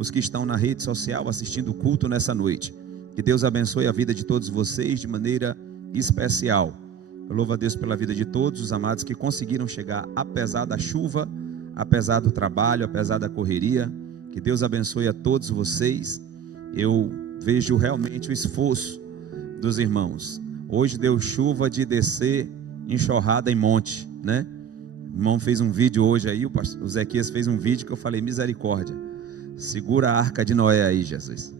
os que estão na rede social assistindo o culto nessa noite. Que Deus abençoe a vida de todos vocês de maneira especial. Eu louvo a Deus pela vida de todos os amados que conseguiram chegar, apesar da chuva, apesar do trabalho, apesar da correria. Que Deus abençoe a todos vocês. Eu vejo realmente o esforço dos irmãos. Hoje deu chuva de descer enxurrada em monte, né? O irmão fez um vídeo hoje aí, o Zequias fez um vídeo que eu falei, misericórdia, segura a arca de Noé aí, Jesus.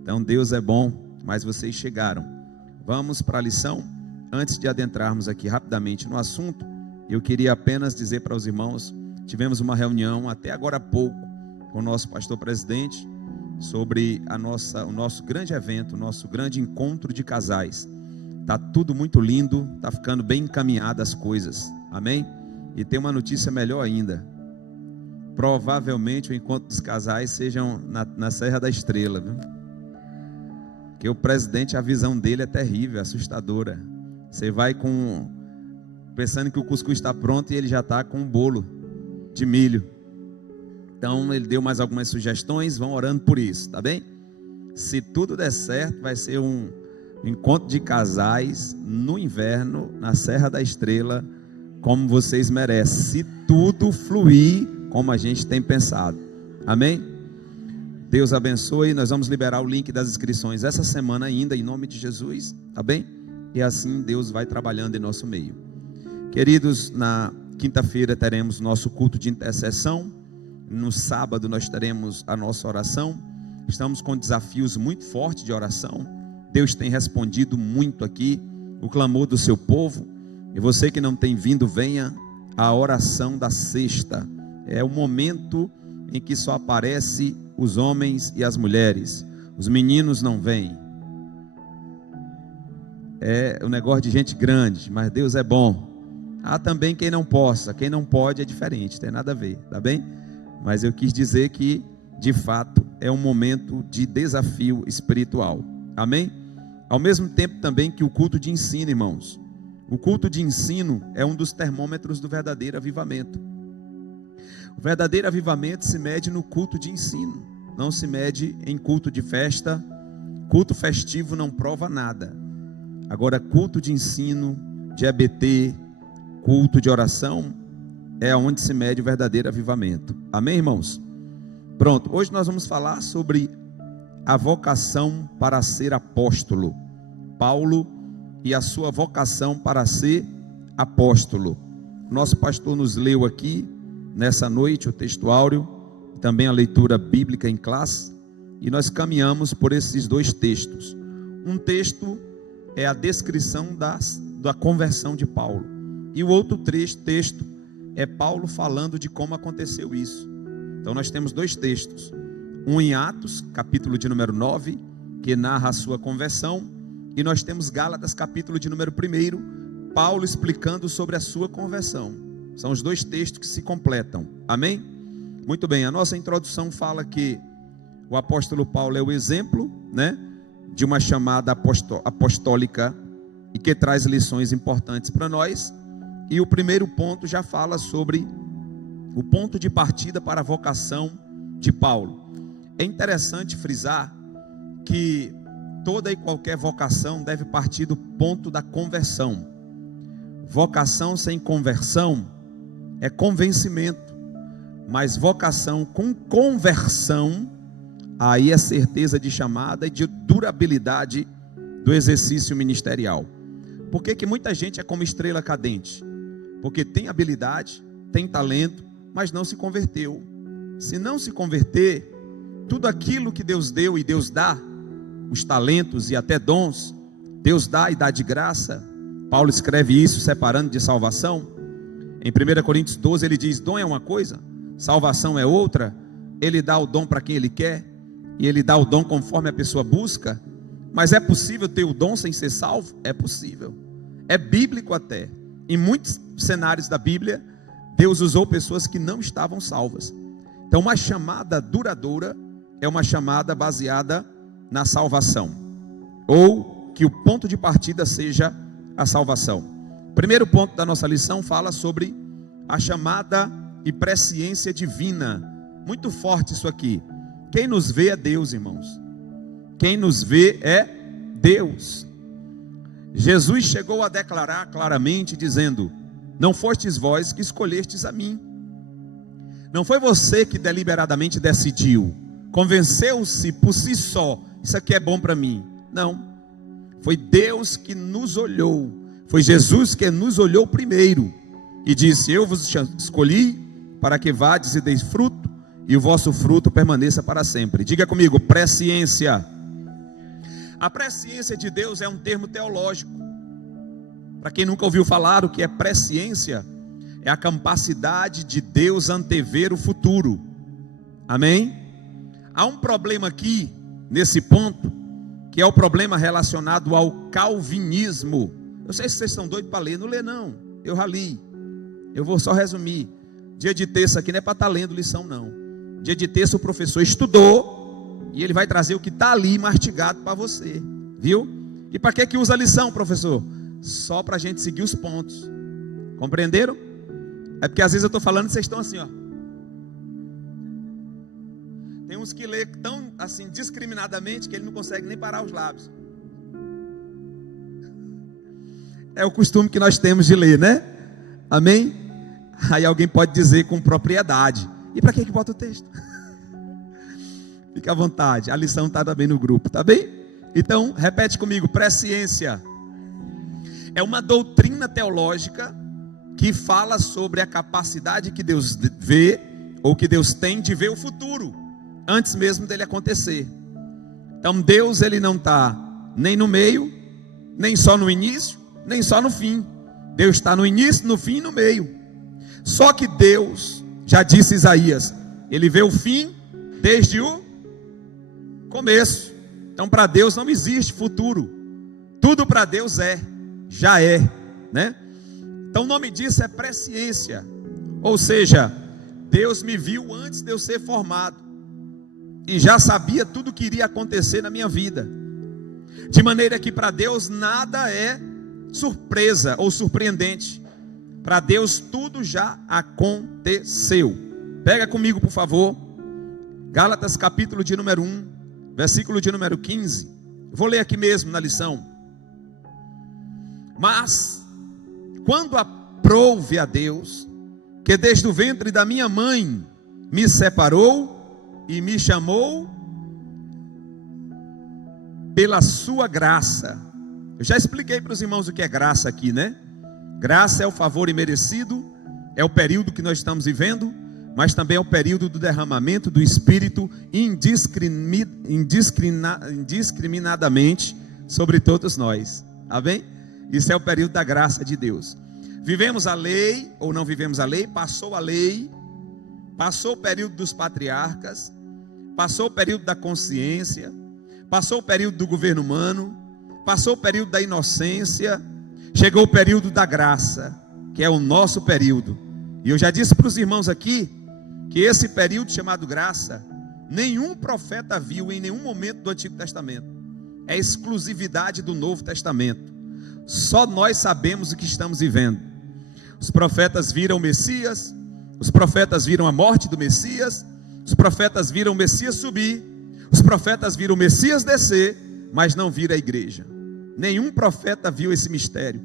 Então Deus é bom, mas vocês chegaram. Vamos para a lição. Antes de adentrarmos aqui rapidamente no assunto, eu queria apenas dizer para os irmãos, tivemos uma reunião até agora há pouco com o nosso pastor presidente sobre o nosso grande evento, o nosso grande encontro de casais. Está tudo muito lindo, está ficando bem encaminhadas as coisas, amém? E tem uma notícia melhor ainda, provavelmente o encontro dos casais sejam na Serra da Estrela, viu? Porque o presidente, a visão dele é terrível, assustadora. Você vai pensando que o cuscuz está pronto e ele já está com um bolo de milho. Então ele deu mais algumas sugestões, vão orando por isso, tá bem? Se tudo der certo, vai ser um encontro de casais no inverno, na Serra da Estrela, como vocês merecem, se tudo fluir como a gente tem pensado, amém? Deus abençoe. Nós vamos liberar o link das inscrições essa semana ainda, em nome de Jesus, tá bem? E assim Deus vai trabalhando em nosso meio. Queridos, na quinta-feira teremos nosso culto de intercessão. No sábado nós teremos a nossa oração. Estamos com desafios muito fortes de oração. Deus tem respondido muito aqui o clamor do seu povo. E você que não tem vindo, venha à oração da sexta. É o momento em que só aparece os homens e as mulheres. Os meninos não vêm. É um negócio de gente grande, mas Deus é bom. Há também quem não possa, quem não pode é diferente, tem nada a ver, tá bem? Mas eu quis dizer que, de fato, é um momento de desafio espiritual, amém? Ao mesmo tempo também que o culto de ensino, irmãos, o culto de ensino é um dos termômetros do verdadeiro avivamento. O verdadeiro avivamento se mede no culto de ensino, não se mede em culto de festa. Culto festivo não prova nada. Agora, culto de ensino, de EBT, culto de oração, é onde se mede o verdadeiro avivamento. Amém, irmãos? Pronto, hoje nós vamos falar sobre a vocação para ser apóstolo. Paulo e a sua vocação para ser apóstolo. Nosso pastor nos leu aqui, nessa noite, o texto áureo, também a leitura bíblica em classe, e nós caminhamos por esses dois textos. Um texto é a descrição da conversão de Paulo, e o outro texto é Paulo falando de como aconteceu isso. Então nós temos dois textos, um em Atos, capítulo de número 9, que narra a sua conversão, e nós temos Gálatas, capítulo de número 1, Paulo explicando sobre a sua conversão. São os dois textos que se completam, amém? Muito bem, a nossa introdução fala que o apóstolo Paulo é o exemplo, né, de uma chamada apostólica e que traz lições importantes para nós. E o primeiro ponto já fala sobre o ponto de partida para a vocação de Paulo. É interessante frisar que toda e qualquer vocação deve partir do ponto da conversão. Vocação sem conversão é convencimento, mas vocação com conversão, aí é certeza de chamada e de durabilidade do exercício ministerial. Por que muita gente é como estrela cadente? Porque tem habilidade, tem talento, mas não se converteu. Se não se converter, tudo aquilo que Deus deu e Deus dá, os talentos e até dons, Deus dá e dá de graça. Paulo escreve isso separando de salvação. Em 1 Coríntios 12 ele diz, dom é uma coisa, salvação é outra. Ele dá o dom para quem ele quer, e ele dá o dom conforme a pessoa busca. Mas é possível ter o dom sem ser salvo? É possível, é bíblico até. Em muitos cenários da Bíblia, Deus usou pessoas que não estavam salvas. Então uma chamada duradoura é uma chamada baseada na salvação, ou que o ponto de partida seja a salvação. Primeiro ponto da nossa lição fala sobre a chamada e presciência divina. Muito forte isso aqui. Quem nos vê é Deus, irmãos. Quem nos vê é Deus. Jesus chegou a declarar claramente, dizendo: não fostes vós que escolhestes a mim. Não foi você que deliberadamente decidiu, convenceu-se por si só, isso aqui é bom para mim. Não, foi Deus que nos olhou, foi Jesus que nos olhou primeiro e disse: eu vos escolhi para que vades e deis fruto, e o vosso fruto permaneça para sempre. Diga comigo, presciência. A presciência de Deus é um termo teológico. Para quem nunca ouviu falar, o que é presciência é a capacidade de Deus antever o futuro. Amém? Há um problema aqui, nesse ponto, que é o problema relacionado ao calvinismo. Eu sei se vocês estão doidos para ler, não lê não, eu já li. Eu vou só resumir. Dia de terça aqui não é para estar lendo lição não. Dia de terça o professor estudou e ele vai trazer o que está ali mastigado para você, viu? E para que usa a lição, professor? Só para a gente seguir os pontos. Compreenderam? É porque às vezes eu estou falando e vocês estão assim, ó. Tem uns que lê tão assim discriminadamente que ele não consegue nem parar os lábios. É o costume que nós temos de ler, né? Amém? Aí alguém pode dizer com propriedade: e para que bota o texto? Fique à vontade, a lição está também no grupo, tá bem? Então, repete comigo: presciência é uma doutrina teológica que fala sobre a capacidade que Deus vê, ou que Deus tem de ver o futuro, antes mesmo dele acontecer. Então Deus, ele não está nem no meio, nem só no início, nem só no fim. Deus está no início, no fim e no meio. Só que Deus, já disse Isaías, ele vê o fim desde o começo. Então para Deus não existe futuro. Tudo para Deus já é, né? Então o nome disso é presciência. Ou seja, Deus me viu antes de eu ser formado e já sabia tudo que iria acontecer na minha vida. De maneira que para Deus nada é surpresa ou surpreendente. Para Deus tudo já aconteceu. Pega comigo, por favor, Gálatas capítulo de número 1, versículo de número 15. Vou ler aqui mesmo na lição. Mas quando aprouve a Deus, que desde o ventre da minha mãe me separou e me chamou pela sua graça. Eu já expliquei para os irmãos o que é graça aqui, né? Graça é o favor imerecido, é o período que nós estamos vivendo, mas também é o período do derramamento do Espírito indiscriminadamente sobre todos nós. Amém? Isso é o período da graça de Deus. Vivemos a lei, ou não vivemos a lei, passou o período dos patriarcas, passou o período da consciência, passou o período do governo humano, passou o período da inocência, chegou o período da graça, que é o nosso período. E eu já disse para os irmãos aqui, que esse período chamado graça, nenhum profeta viu em nenhum momento do Antigo Testamento. É exclusividade do Novo Testamento. Só nós sabemos o que estamos vivendo. Os profetas viram o Messias, os profetas viram a morte do Messias, os profetas viram o Messias subir, os profetas viram o Messias descer, mas não viram a igreja. Nenhum profeta viu esse mistério.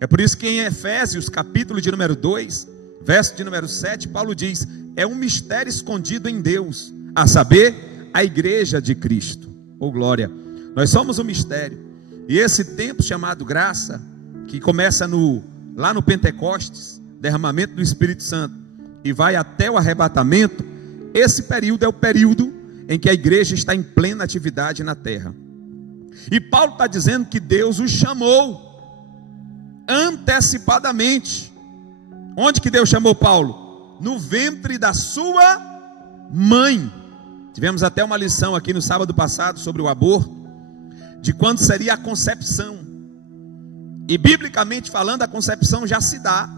É por isso que em Efésios capítulo de número 2, verso de número 7, Paulo diz: é um mistério escondido em Deus, a saber, a igreja de Cristo. Oh glória, nós somos um mistério. E esse tempo chamado graça, que começa lá no Pentecostes, derramamento do Espírito Santo, e vai até o arrebatamento, esse período é o período em que a igreja está em plena atividade na terra. E Paulo está dizendo que Deus o chamou antecipadamente. Onde que Deus chamou Paulo? No ventre da sua mãe. Tivemos até uma lição aqui no sábado passado sobre o aborto, de quando seria a concepção. E biblicamente falando, a concepção já se dá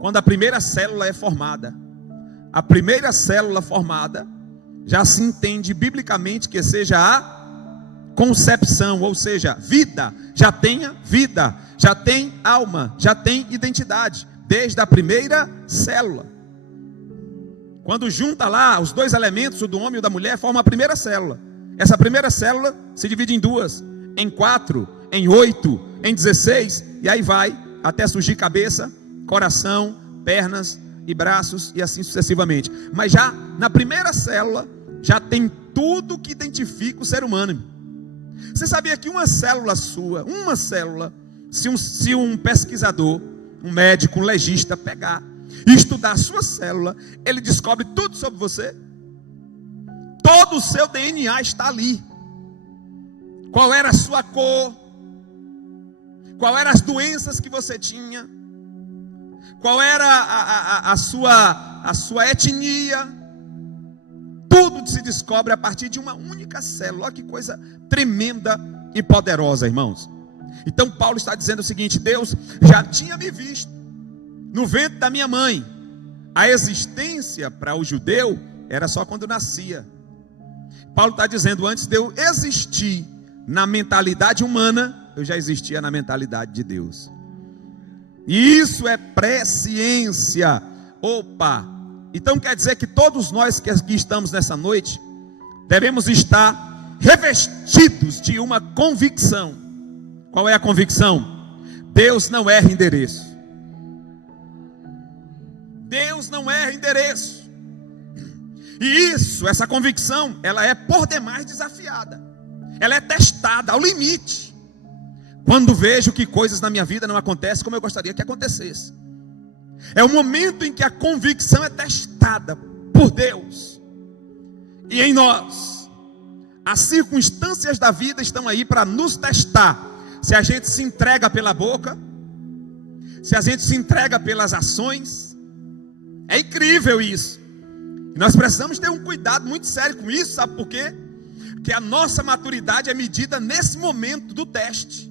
quando a primeira célula é formada. A primeira célula formada já se entende biblicamente que seja a concepção, ou seja, vida, já tenha vida, já tem alma, já tem identidade, desde a primeira célula. Quando junta lá os dois elementos, o do homem e o da mulher, forma a primeira célula. Essa primeira célula se divide em duas, em 4, em 8, em 16, e aí vai até surgir cabeça, coração, pernas e braços, e assim sucessivamente. Mas já na primeira célula, já tem tudo que identifica o ser humano. Você sabia que uma célula sua, se um pesquisador, um médico, um legista pegar e estudar a sua célula, ele descobre tudo sobre você. Todo o seu DNA está ali. Qual era a sua cor? Qual eram as doenças que você tinha? Qual era a sua etnia? Tudo se descobre a partir de uma única célula. Olha que coisa tremenda e poderosa, irmãos. Então Paulo está dizendo o seguinte: Deus já tinha me visto no ventre da minha mãe. A existência para o judeu era só quando nascia. Paulo está dizendo: antes de eu existir na mentalidade humana, eu já existia na mentalidade de Deus. E isso é presciência. Opa! Então quer dizer que todos nós que aqui estamos nessa noite devemos estar revestidos de uma convicção. Qual é a convicção? Deus não erra endereço. Deus não erra endereço. E essa convicção, ela é por demais desafiada. Ela é testada ao limite. Quando vejo que coisas na minha vida não acontecem como eu gostaria que acontecesse. É o momento em que a convicção é testada por Deus. E em nós, as circunstâncias da vida estão aí para nos testar. Se a gente se entrega pela boca, se a gente se entrega pelas ações. É incrível isso. E nós precisamos ter um cuidado muito sério com isso. Sabe por quê? Porque a nossa maturidade é medida nesse momento do teste.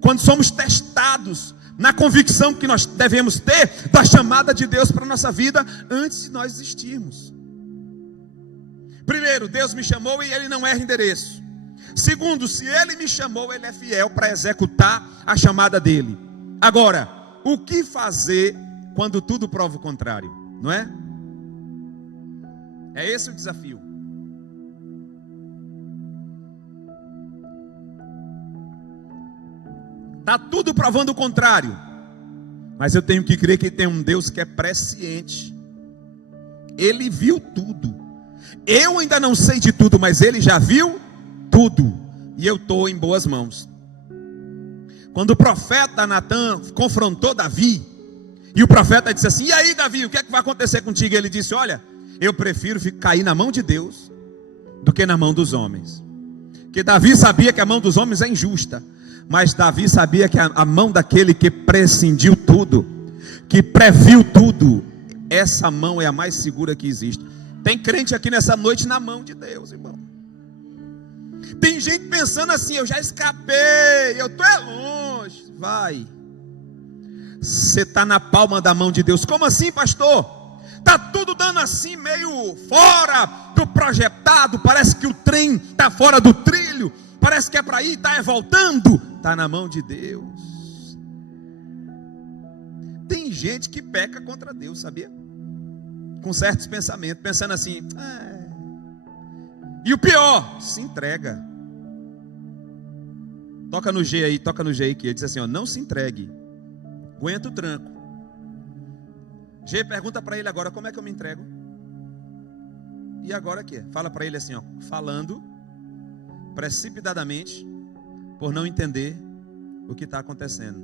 Quando somos testados na convicção que nós devemos ter da chamada de Deus para a nossa vida antes de nós existirmos. Primeiro, Deus me chamou e Ele não erra endereço. Segundo, se Ele me chamou, Ele é fiel para executar a chamada dEle. Agora, o que fazer quando tudo prova o contrário? Não é? É esse o desafio. Está tudo provando o contrário. Mas eu tenho que crer que tem um Deus que é presciente. Ele viu tudo. Eu ainda não sei de tudo, mas Ele já viu tudo. E eu estou em boas mãos. Quando o profeta Natan confrontou Davi, e o profeta disse assim: e aí Davi, o que é que vai acontecer contigo? Ele disse: olha, eu prefiro cair na mão de Deus do que na mão dos homens. Porque Davi sabia que a mão dos homens é injusta. Mas Davi sabia que a mão daquele que prescindiu tudo, que previu tudo, essa mão é a mais segura que existe. Tem crente aqui nessa noite na mão de Deus, irmão. Tem gente pensando assim: eu já escapei, eu estou longe. Vai. Você está na palma da mão de Deus. Como assim, pastor? Está tudo dando assim, meio fora do projetado. Parece que o trem está fora do trilho. Parece que é para ir, está voltando. Está na mão de Deus. Tem gente que peca contra Deus, sabia? Com certos pensamentos, pensando assim: e o pior, se entrega. Toca no G aí que ele diz assim: ó, não se entregue, aguenta o tranco. G pergunta para ele agora: como é que eu me entrego? E agora o que? Fala para ele assim, ó, falando precipitadamente, por não entender o que está acontecendo.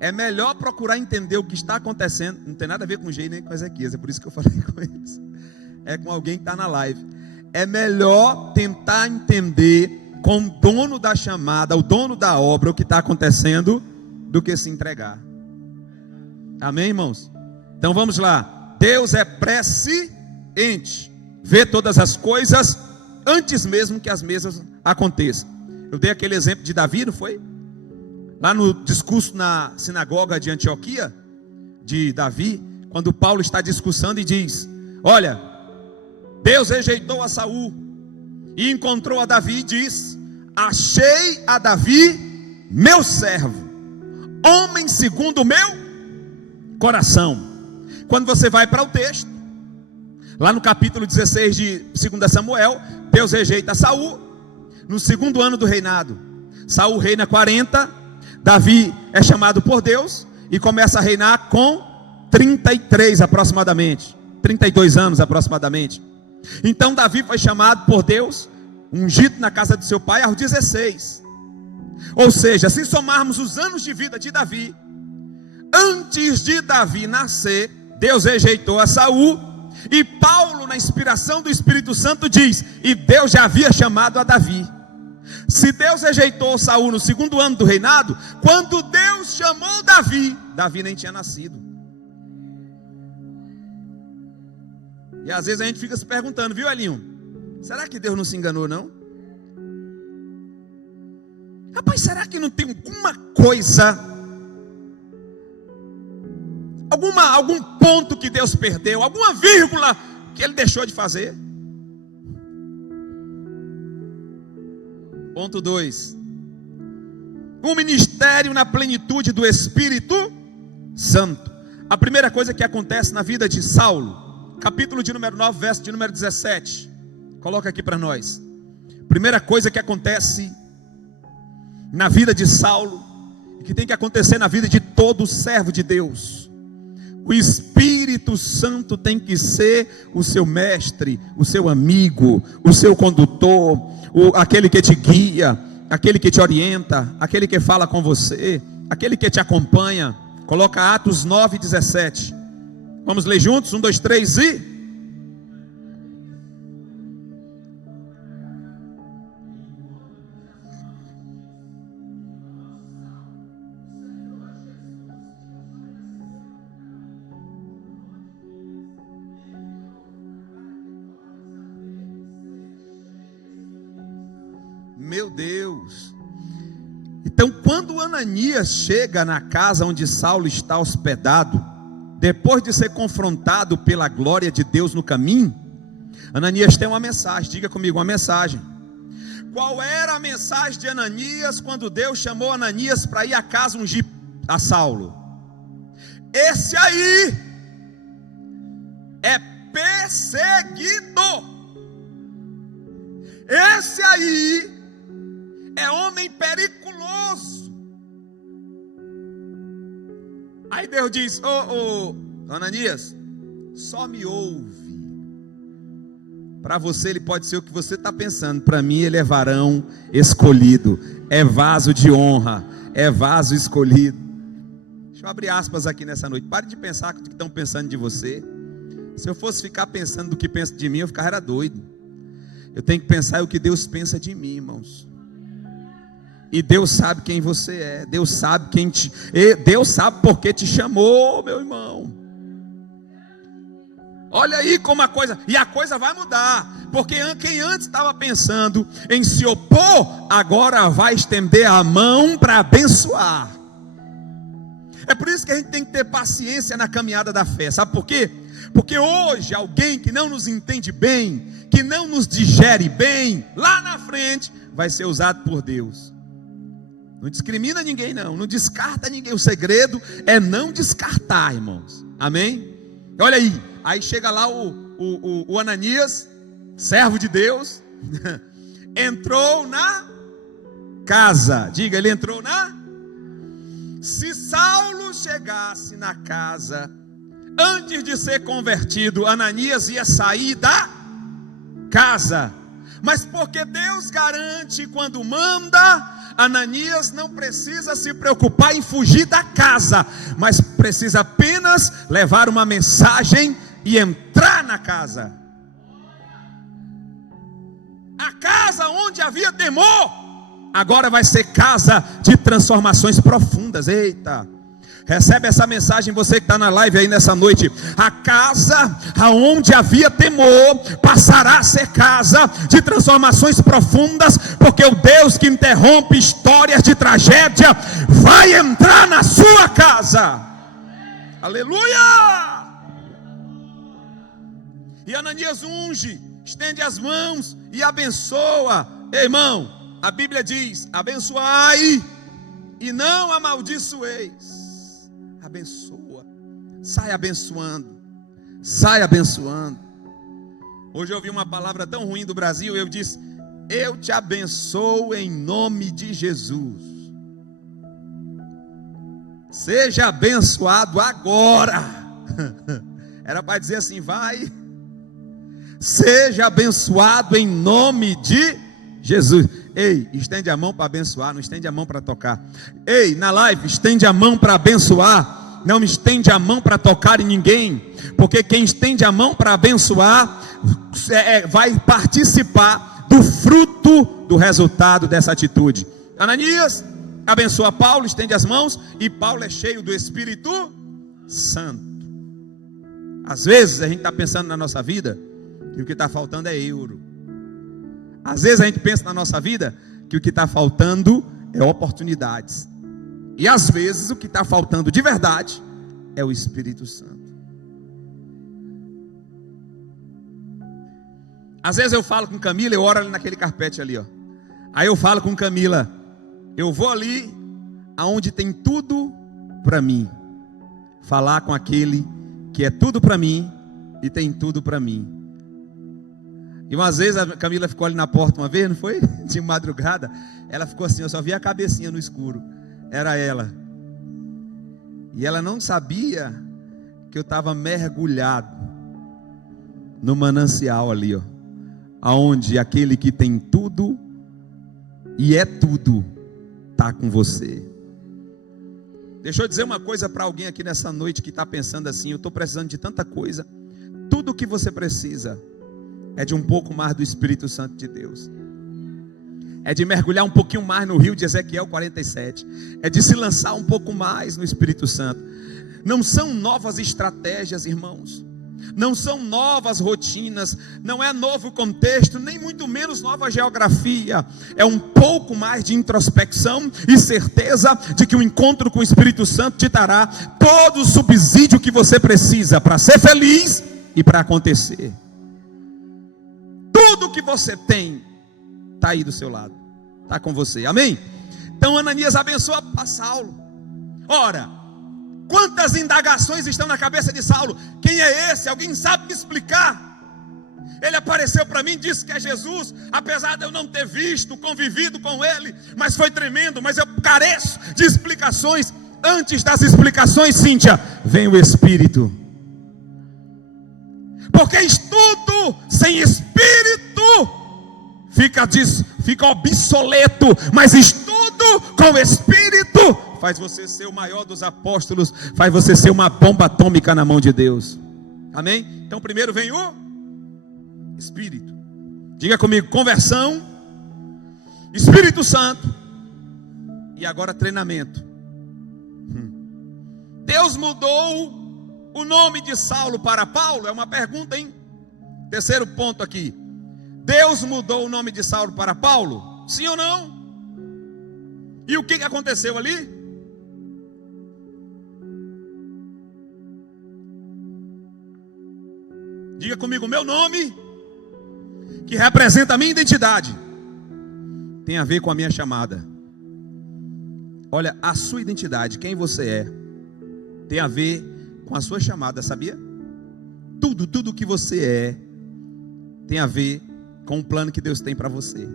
É melhor procurar entender o que está acontecendo. Não tem nada a ver com o G nem com Ezequias, é por isso que eu falei com eles. É com alguém que está na live. É melhor tentar entender com o dono da chamada, o dono da obra, o que está acontecendo, do que se entregar. Amém, irmãos? Então vamos lá. Deus é presciente, vê todas as coisas antes mesmo que as mesmas aconteçam. Eu dei aquele exemplo de Davi, não foi? Lá no discurso na sinagoga de Antioquia, de Davi, quando Paulo está discursando e diz: olha, Deus rejeitou a Saul e encontrou a Davi e diz: achei a Davi, meu servo, homem segundo o meu coração, Quando você vai para o texto, lá no capítulo 16 de 2 Samuel, Deus rejeita Saul. No segundo ano do reinado, Saul reina 40, Davi é chamado por Deus e começa a reinar com 33 aproximadamente, 32 anos aproximadamente. Então Davi foi chamado por Deus, ungido na casa de seu pai aos 16. Ou seja, se somarmos os anos de vida de Davi, antes de Davi nascer, Deus rejeitou a Saul. E Paulo, na inspiração do Espírito Santo, diz: e Deus já havia chamado a Davi. Se Deus rejeitou Saul no segundo ano do reinado, quando Deus chamou Davi, Davi nem tinha nascido. E às vezes a gente fica se perguntando, viu, Elinho? Será que Deus não se enganou, não? Rapaz, será que não tem alguma coisa, algum ponto que Deus perdeu, alguma vírgula que Ele deixou de fazer? Ponto 2. Um ministério na plenitude do Espírito Santo. A primeira coisa que acontece na vida de Saulo, capítulo de número 9, verso de número 17. Coloca aqui para nós. Primeira coisa que acontece na vida de Saulo, que tem que acontecer na vida de todo servo de Deus. O Espírito Santo tem que ser o seu mestre, o seu amigo, o seu condutor, aquele que te guia, aquele que te orienta, aquele que fala com você, aquele que te acompanha. Coloca Atos 9, 17. Vamos ler juntos? 1, 2, 3 e... Meu Deus. Então, quando Ananias chega na casa onde Saulo está hospedado, depois de ser confrontado pela glória de Deus no caminho, Ananias tem uma mensagem. Diga comigo, uma mensagem. Qual era a mensagem de Ananias quando Deus chamou Ananias para ir à casa ungir a Saulo? Esse aí é perseguido. Esse aí é homem periculoso. Aí Deus diz: Ananias, só me ouve. Para você ele pode ser o que você está pensando. Para mim ele é varão escolhido, é vaso de honra, é vaso escolhido. Deixa eu abrir aspas aqui nessa noite. Pare de pensar o que estão pensando de você. Se eu fosse ficar pensando do que pensa de mim, eu ficava doido. Eu tenho que pensar o que Deus pensa de mim, irmãos. E Deus sabe quem você é. Deus sabe Deus sabe por que te chamou, meu irmão. Olha aí como a coisa vai mudar. Porque quem antes estava pensando em se opor, agora vai estender a mão para abençoar. É por isso que a gente tem que ter paciência na caminhada da fé. Sabe por quê? Porque hoje alguém que não nos entende bem, que não nos digere bem, lá na frente vai ser usado por Deus. Não discrimina ninguém, não descarta ninguém. O segredo é não descartar, irmãos. Amém? Olha aí chega lá o Ananias, servo de Deus, entrou na casa. Diga, ele entrou na... Se Saulo chegasse na casa antes de ser convertido, Ananias ia sair da casa. Mas porque Deus garante quando manda, Ananias não precisa se preocupar em fugir da casa, mas precisa apenas levar uma mensagem e entrar na casa. A casa onde havia temor, agora vai ser casa de transformações profundas. Eita! Recebe essa mensagem, você que está na live aí nessa noite. A casa aonde havia temor passará a ser casa de transformações profundas, porque o Deus que interrompe histórias de tragédia vai entrar na sua casa. Aleluia! E Ananias unge, estende as mãos e abençoa. Ei, irmão, a Bíblia diz: abençoai e não amaldiçoeis. Abençoa. Sai abençoando. Sai abençoando. Hoje eu ouvi uma palavra tão ruim do Brasil. Eu disse: eu te abençoo em nome de Jesus. Seja abençoado agora. Era para dizer assim: vai. Seja abençoado em nome de Jesus. Ei, estende a mão para abençoar, não estende a mão para tocar. Ei, na live, estende a mão para abençoar, não estende a mão para tocar em ninguém, porque quem estende a mão para abençoar vai participar do fruto do resultado dessa atitude. Ananias abençoa Paulo, estende as mãos, e Paulo é cheio do Espírito Santo. Às vezes a gente está pensando na nossa vida que o que está faltando é euro. Às vezes a gente pensa na nossa vida que o que está faltando é oportunidades. E às vezes o que está faltando de verdade é o Espírito Santo. Às vezes eu falo com Camila, eu oro ali naquele carpete ali, ó. Aí eu falo com Camila: eu vou ali aonde tem tudo para mim. Falar com aquele que é tudo para mim e tem tudo para mim. E umas vezes a Camila ficou ali na porta uma vez, não foi? De madrugada. Ela ficou assim, eu só via a cabecinha no escuro. Era ela. E ela não sabia que eu estava mergulhado no manancial ali, ó, aonde aquele que tem tudo e é tudo está com você. Deixa eu dizer uma coisa para alguém aqui nessa noite que está pensando assim: eu estou precisando de tanta coisa. Tudo o que você precisa é de um pouco mais do Espírito Santo de Deus. É de mergulhar um pouquinho mais no rio de Ezequiel 47. É de se lançar um pouco mais no Espírito Santo. Não são novas estratégias, irmãos. Não são novas rotinas. Não é novo contexto, nem muito menos nova geografia. É um pouco mais de introspecção e certeza de que o encontro com o Espírito Santo te dará todo o subsídio que você precisa para ser feliz e para acontecer. Tudo que você tem está aí do seu lado, está com você, amém? Então Ananias abençoa a Saulo. Ora, quantas indagações estão na cabeça de Saulo? Quem é esse? Alguém sabe me explicar? Ele apareceu para mim, disse que é Jesus, apesar de eu não ter visto, convivido com ele, mas foi tremendo. Mas eu careço de explicações. Antes das explicações, Cíntia, vem o Espírito. Porque estudo sem Espírito fica obsoleto, mas estudo com o Espírito faz você ser o maior dos apóstolos, faz você ser uma bomba atômica na mão de Deus, amém? Então primeiro vem o Espírito. Diga comigo: conversão, Espírito Santo e agora treinamento. Deus mudou o nome de Saulo para Paulo? É uma pergunta, hein? Terceiro ponto aqui: Deus mudou o nome de Saulo para Paulo? Sim ou não? E o que aconteceu ali? Diga comigo: meu nome, que representa a minha identidade, tem a ver com a minha chamada. Olha, a sua identidade, quem você é, tem a ver com a sua chamada, sabia? Tudo que você é tem a ver com o plano que Deus tem para você.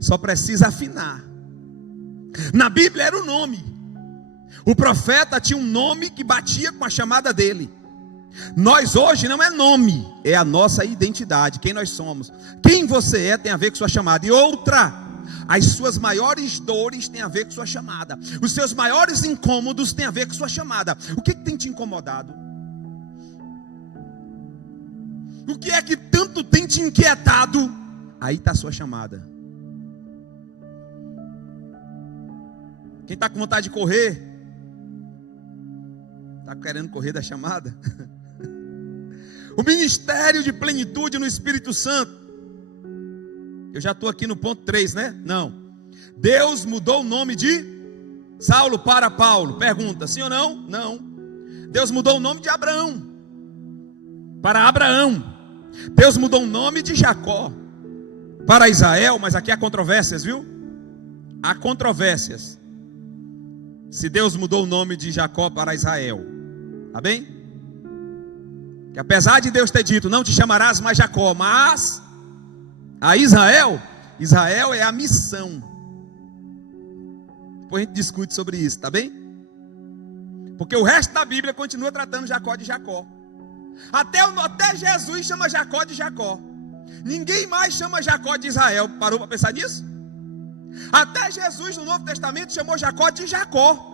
Só precisa afinar. Na Bíblia era o nome. O profeta tinha um nome que batia com a chamada dele. Nós hoje não é nome, é a nossa identidade, quem nós somos. Quem você é tem a ver com sua chamada. E outra, as suas maiores dores têm a ver com sua chamada. Os seus maiores incômodos têm a ver com sua chamada. O que tem te incomodado? O que é que tanto tem te inquietado? Aí está a sua chamada. Quem está com vontade de correr, está querendo correr da chamada? O ministério de plenitude no Espírito Santo. Eu já estou aqui no ponto 3, né? Não. Deus mudou o nome de Saulo para Paulo. Pergunta, sim ou não? Não. Deus mudou o nome de Abraão para Abraão. Deus mudou o nome de Jacó para Israel. Mas aqui há controvérsias, viu? Há controvérsias se Deus mudou o nome de Jacó para Israel. Tá bem? Que apesar de Deus ter dito, não te chamarás mais Jacó, mas a Israel é a missão. Depois a gente discute sobre isso, tá bem? Porque o resto da Bíblia continua tratando Jacó de Jacó. Até Jesus chama Jacó de Jacó. Ninguém mais chama Jacó de Israel. Parou para pensar nisso? Até Jesus no Novo Testamento chamou Jacó de Jacó.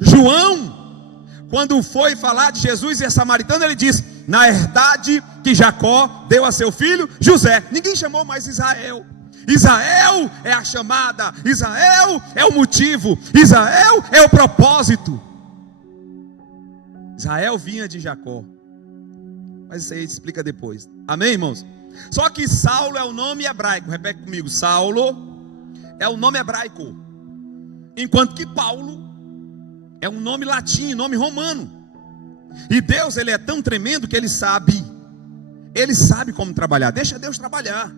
João, quando foi falar de Jesus e a samaritana, ele diz: na herdade que Jacó deu a seu filho José. Ninguém chamou mais Israel. Israel é a chamada, Israel é o motivo, Israel é o propósito. Israel vinha de Jacó. Mas isso aí explica depois. Amém, irmãos? Só que Saulo é o nome hebraico. Repete comigo: Saulo é o nome hebraico, enquanto que Paulo é um nome latim, nome romano. E Deus, ele é tão tremendo que ele sabe como trabalhar. Deixa Deus trabalhar.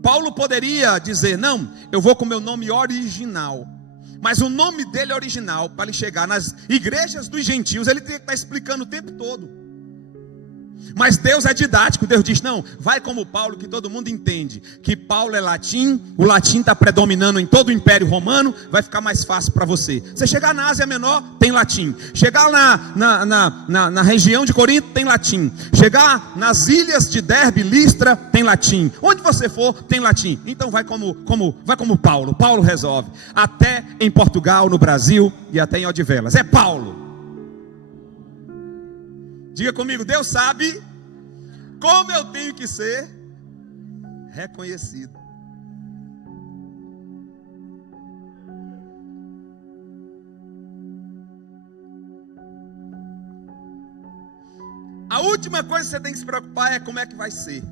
Paulo poderia dizer: não, eu vou com o meu nome original. Mas o nome dele é original. Para ele chegar nas igrejas dos gentios, ele tem que estar explicando o tempo todo. Mas Deus é didático. Deus diz: não, vai como Paulo, que todo mundo entende que Paulo é latim, o latim está predominando em todo o Império Romano, vai ficar mais fácil para você. Você chegar na Ásia Menor, tem latim. Chegar na região de Corinto, tem latim. Chegar nas ilhas de Derbe, Listra, tem latim. Onde você for, tem latim. Então vai como Paulo. Paulo resolve. Até em Portugal, no Brasil e até em Odivelas. É Paulo. Diga comigo: Deus sabe como eu tenho que ser reconhecido. A última coisa que você tem que se preocupar é como é que vai ser,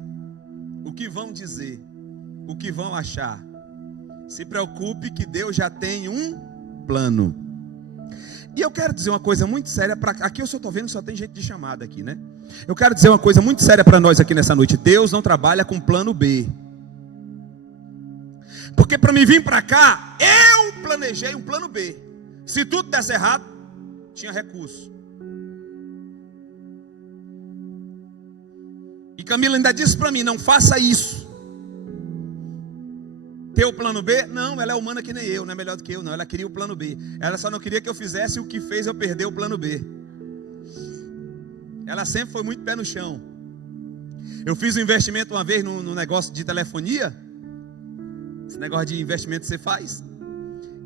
o que vão dizer, o que vão achar. Se preocupe que Deus já tem um plano. E eu quero dizer uma coisa muito séria aqui eu só estou vendo que só tem gente de chamada aqui, né? Eu quero dizer uma coisa muito séria para nós aqui nessa noite. Deus não trabalha com plano B. Porque para mim vir para cá, eu planejei um plano B. Se tudo desse errado, tinha recurso. E Camila ainda disse para mim: não faça isso. Ter o plano B? Não, ela é humana que nem eu, não é melhor do que eu, não. Ela queria o plano B. Ela só não queria que eu fizesse o que fez eu perder o plano B. Ela sempre foi muito pé no chão. Eu fiz um investimento uma vez no negócio de telefonia. Esse negócio de investimento que você faz.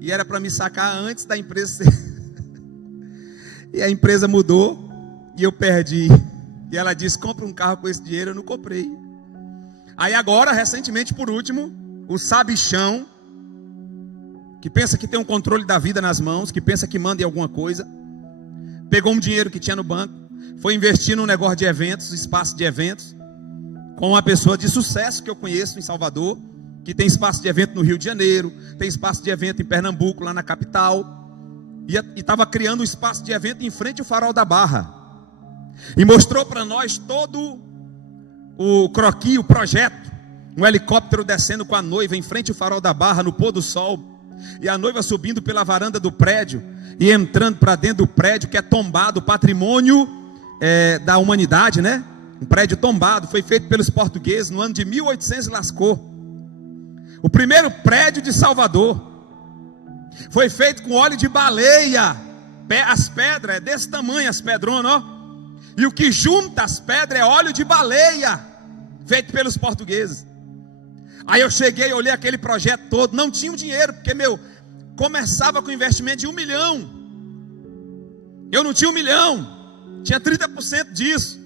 E era para me sacar antes da empresa E a empresa mudou e eu perdi. E ela disse: compra um carro com esse dinheiro. Eu não comprei. Aí agora, recentemente, por último, o sabichão, que pensa que tem um controle da vida nas mãos, que pensa que manda em alguma coisa, pegou um dinheiro que tinha no banco, foi investir num negócio de eventos, espaço de eventos, com uma pessoa de sucesso que eu conheço em Salvador, que tem espaço de evento no Rio de Janeiro, tem espaço de evento em Pernambuco, lá na capital, e estava criando um espaço de evento em frente ao Farol da Barra, e mostrou para nós todo o croquis, o projeto. Um helicóptero descendo com a noiva em frente ao Farol da Barra, no pôr do sol, e a noiva subindo pela varanda do prédio e entrando para dentro do prédio, que é tombado, patrimônio da humanidade, né? Um prédio tombado, foi feito pelos portugueses no ano de 1800 e lascou. O primeiro prédio de Salvador foi feito com óleo de baleia. As pedras é desse tamanho, as pedronas, ó. E o que junta as pedras é óleo de baleia, feito pelos portugueses. Aí eu cheguei, olhei aquele projeto todo, não tinha o dinheiro, porque começava com investimento de 1 milhão. Eu não tinha 1 milhão, tinha 30% disso.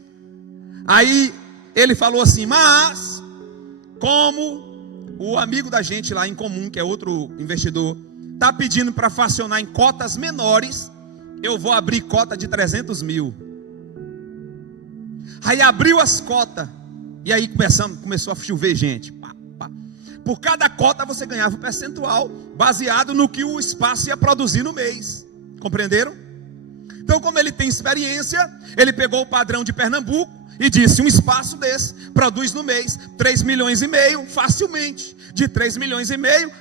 Aí ele falou assim: mas como o amigo da gente lá em comum, que é outro investidor, está pedindo para fracionar em cotas menores, eu vou abrir cota de 300 mil. Aí abriu as cotas, e aí começou a chover gente. Por cada cota você ganhava um percentual, baseado no que o espaço ia produzir no mês. Compreenderam? Então, como ele tem experiência, ele pegou o padrão de Pernambuco e disse: um espaço desse produz no mês 3,5 milhões facilmente, de 3,5 milhões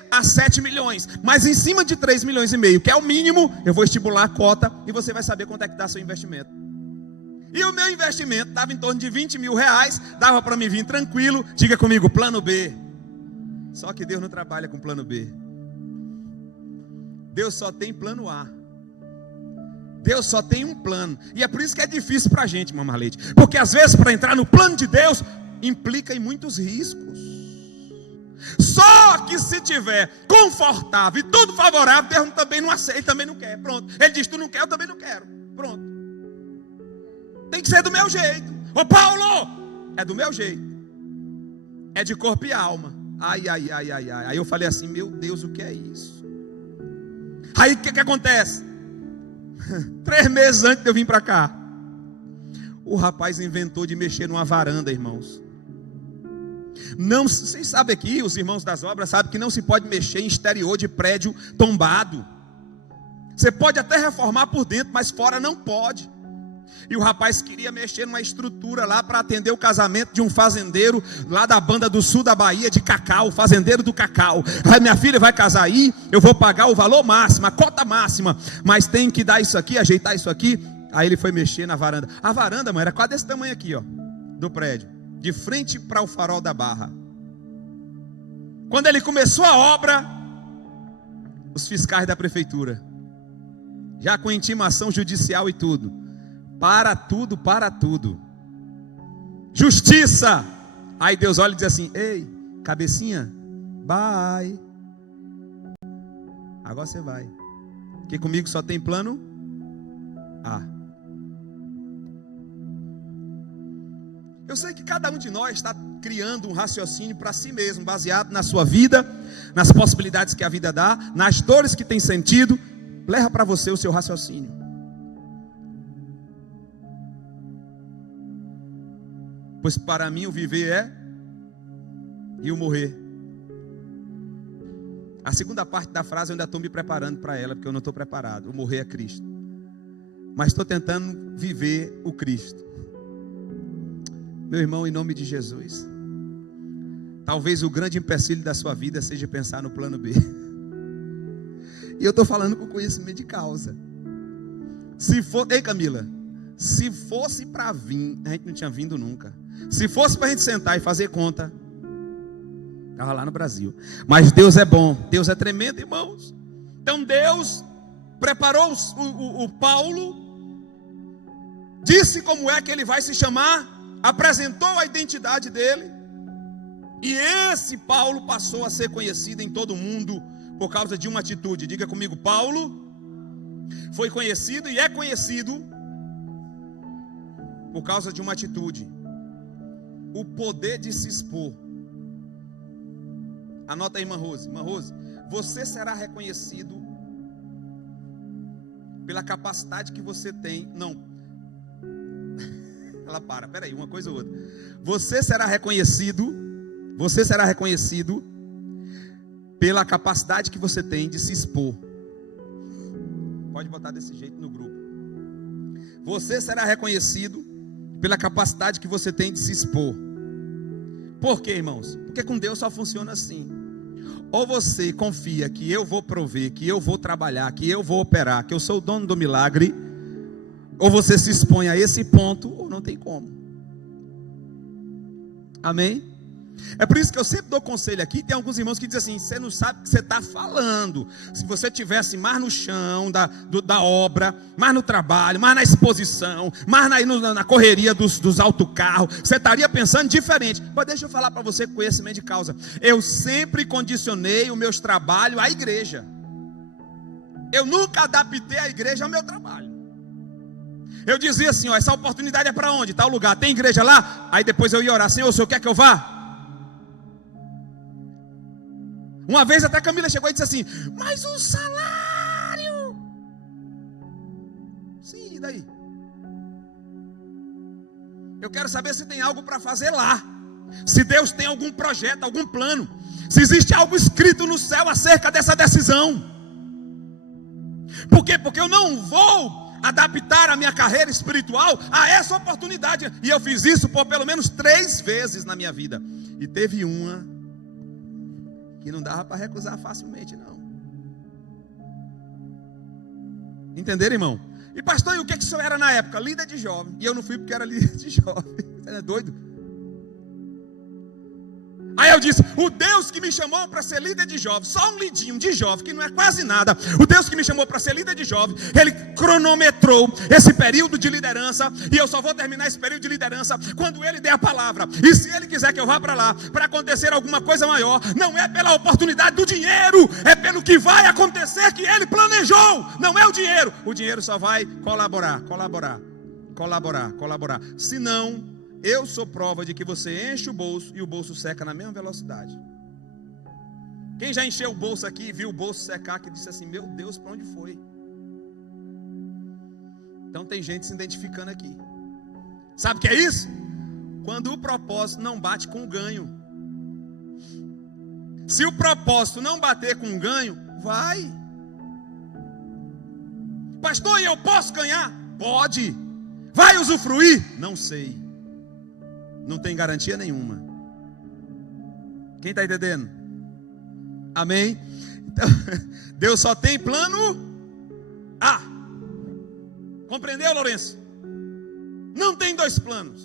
a 7 milhões, mas em cima de 3,5 milhões, que é o mínimo, eu vou estipular a cota e você vai saber quanto é que dá seu investimento. E o meu investimento estava em torno de 20 mil reais, dava para me vir tranquilo. Diga comigo, plano B. Só que Deus não trabalha com plano B. Deus só tem plano A. Deus só tem um plano. E é por isso que é difícil para a gente, Mamãe Leite. Porque às vezes para entrar no plano de Deus implica em muitos riscos. Só que se tiver confortável e tudo favorável, Deus também não aceita, ele também não quer. Pronto. Ele diz: tu não quer, eu também não quero. Pronto. Tem que ser do meu jeito. Ô Paulo, é do meu jeito. É de corpo e alma. Ai. Aí eu falei assim: meu Deus, o que é isso? Aí o que acontece? 3 meses antes de eu vir para cá, o rapaz inventou de mexer numa varanda, irmãos. Não, vocês sabem aqui, os irmãos das obras sabem que não se pode mexer em exterior de prédio tombado. Você pode até reformar por dentro, mas fora não pode. E o rapaz queria mexer numa estrutura lá para atender o casamento de um fazendeiro lá da banda do sul da Bahia, de cacau, fazendeiro do cacau. Aí minha filha vai casar aí, eu vou pagar o valor máximo, a cota máxima, mas tem que dar isso aqui, ajeitar isso aqui. Aí ele foi mexer na varanda. A varanda, mãe, era quase desse tamanho aqui, ó, do prédio, de frente para o farol da Barra. Quando ele começou a obra, os fiscais da prefeitura, já com intimação judicial e tudo, para tudo. Justiça. Aí Deus olha e diz assim: ei, cabecinha, bye. Agora você vai. Porque comigo só tem plano A. Eu sei que cada um de nós está criando um raciocínio para si mesmo, baseado na sua vida, nas possibilidades que a vida dá, nas dores que tem sentido. Leva para você o seu raciocínio. Pois para mim o viver é e o morrer. A segunda parte da frase eu ainda estou me preparando para ela, porque eu não estou preparado. O morrer é Cristo. Mas estou tentando viver o Cristo. Meu irmão, em nome de Jesus, talvez o grande empecilho da sua vida seja pensar no plano B. E eu estou falando com conhecimento de causa. Ei, Camila, se fosse para vir, a gente não tinha vindo nunca. Se fosse para a gente sentar e fazer conta, estava lá no Brasil. Mas Deus é bom, Deus é tremendo, irmãos. Então Deus preparou o Paulo, disse como é que ele vai se chamar, apresentou a identidade dele. E esse Paulo passou a ser conhecido em todo o mundo por causa de uma atitude. Diga comigo, Paulo foi conhecido e é conhecido por causa de uma atitude. O poder de se expor. Anota aí, irmã Rose. Irmã Rose, você será reconhecido pela capacidade que você tem. Não. Ela peraí, uma coisa ou outra. Você será reconhecido pela capacidade que você tem de se expor. Pode botar desse jeito no grupo. Você será reconhecido pela capacidade que você tem de se expor. Por quê, irmãos? Porque com Deus só funciona assim. Ou você confia que eu vou prover, que eu vou trabalhar, que eu vou operar, que eu sou o dono do milagre, ou você se expõe a esse ponto, ou não tem como. Amém? É por isso que eu sempre dou conselho aqui. Tem alguns irmãos que dizem assim: você não sabe o que você está falando. Se você tivesse mais no chão da obra, mais no trabalho, mais na exposição, mais na correria dos autocarros, você estaria pensando diferente. Mas deixa eu falar para você com conhecimento de causa. Eu sempre condicionei os meus trabalhos à igreja. Eu nunca adaptei a igreja ao meu trabalho. Eu dizia assim: ó, essa oportunidade é para onde? Tal lugar, tem igreja lá? Aí depois eu ia orar: Senhor, o Senhor quer que eu vá? Uma vez até a Camila chegou e disse assim: mas o salário? Sim, e daí? Eu quero saber se tem algo para fazer lá. Se Deus tem algum projeto, algum plano. Se existe algo escrito no céu acerca dessa decisão. Por quê? Porque eu não vou adaptar a minha carreira espiritual a essa oportunidade. E eu fiz isso por pelo menos 3 vezes na minha vida. E teve uma que não dava para recusar facilmente, não. Entenderam, irmão? E pastor, e o que o senhor era na época? Líder de jovem. E eu não fui porque era líder de jovem. Você é doido? Aí eu disse, o Deus que me chamou para ser líder de jovem, só um lidinho de jovem, que não é quase nada. O Deus que me chamou para ser líder de jovem, Ele cronometrou esse período de liderança. E eu só vou terminar esse período de liderança quando Ele der a palavra. E se Ele quiser que eu vá para lá, para acontecer alguma coisa maior, não é pela oportunidade do dinheiro, é pelo que vai acontecer que Ele planejou. Não é o dinheiro só vai colaborar. Se não, eu sou prova de que você enche o bolso e o bolso seca na mesma velocidade. Quem já encheu o bolso aqui e viu o bolso secar, que disse assim, meu Deus, para onde foi? Então tem gente se identificando aqui. Sabe o que é isso? Quando o propósito não bate com o ganho. Se o propósito não bater com o ganho, vai. Pastor, e eu posso ganhar? Pode. Vai usufruir? Não sei. Não tem garantia nenhuma. Quem está entendendo? Amém? Então, Deus só tem plano A. Compreendeu, Lourenço? Não tem 2 planos.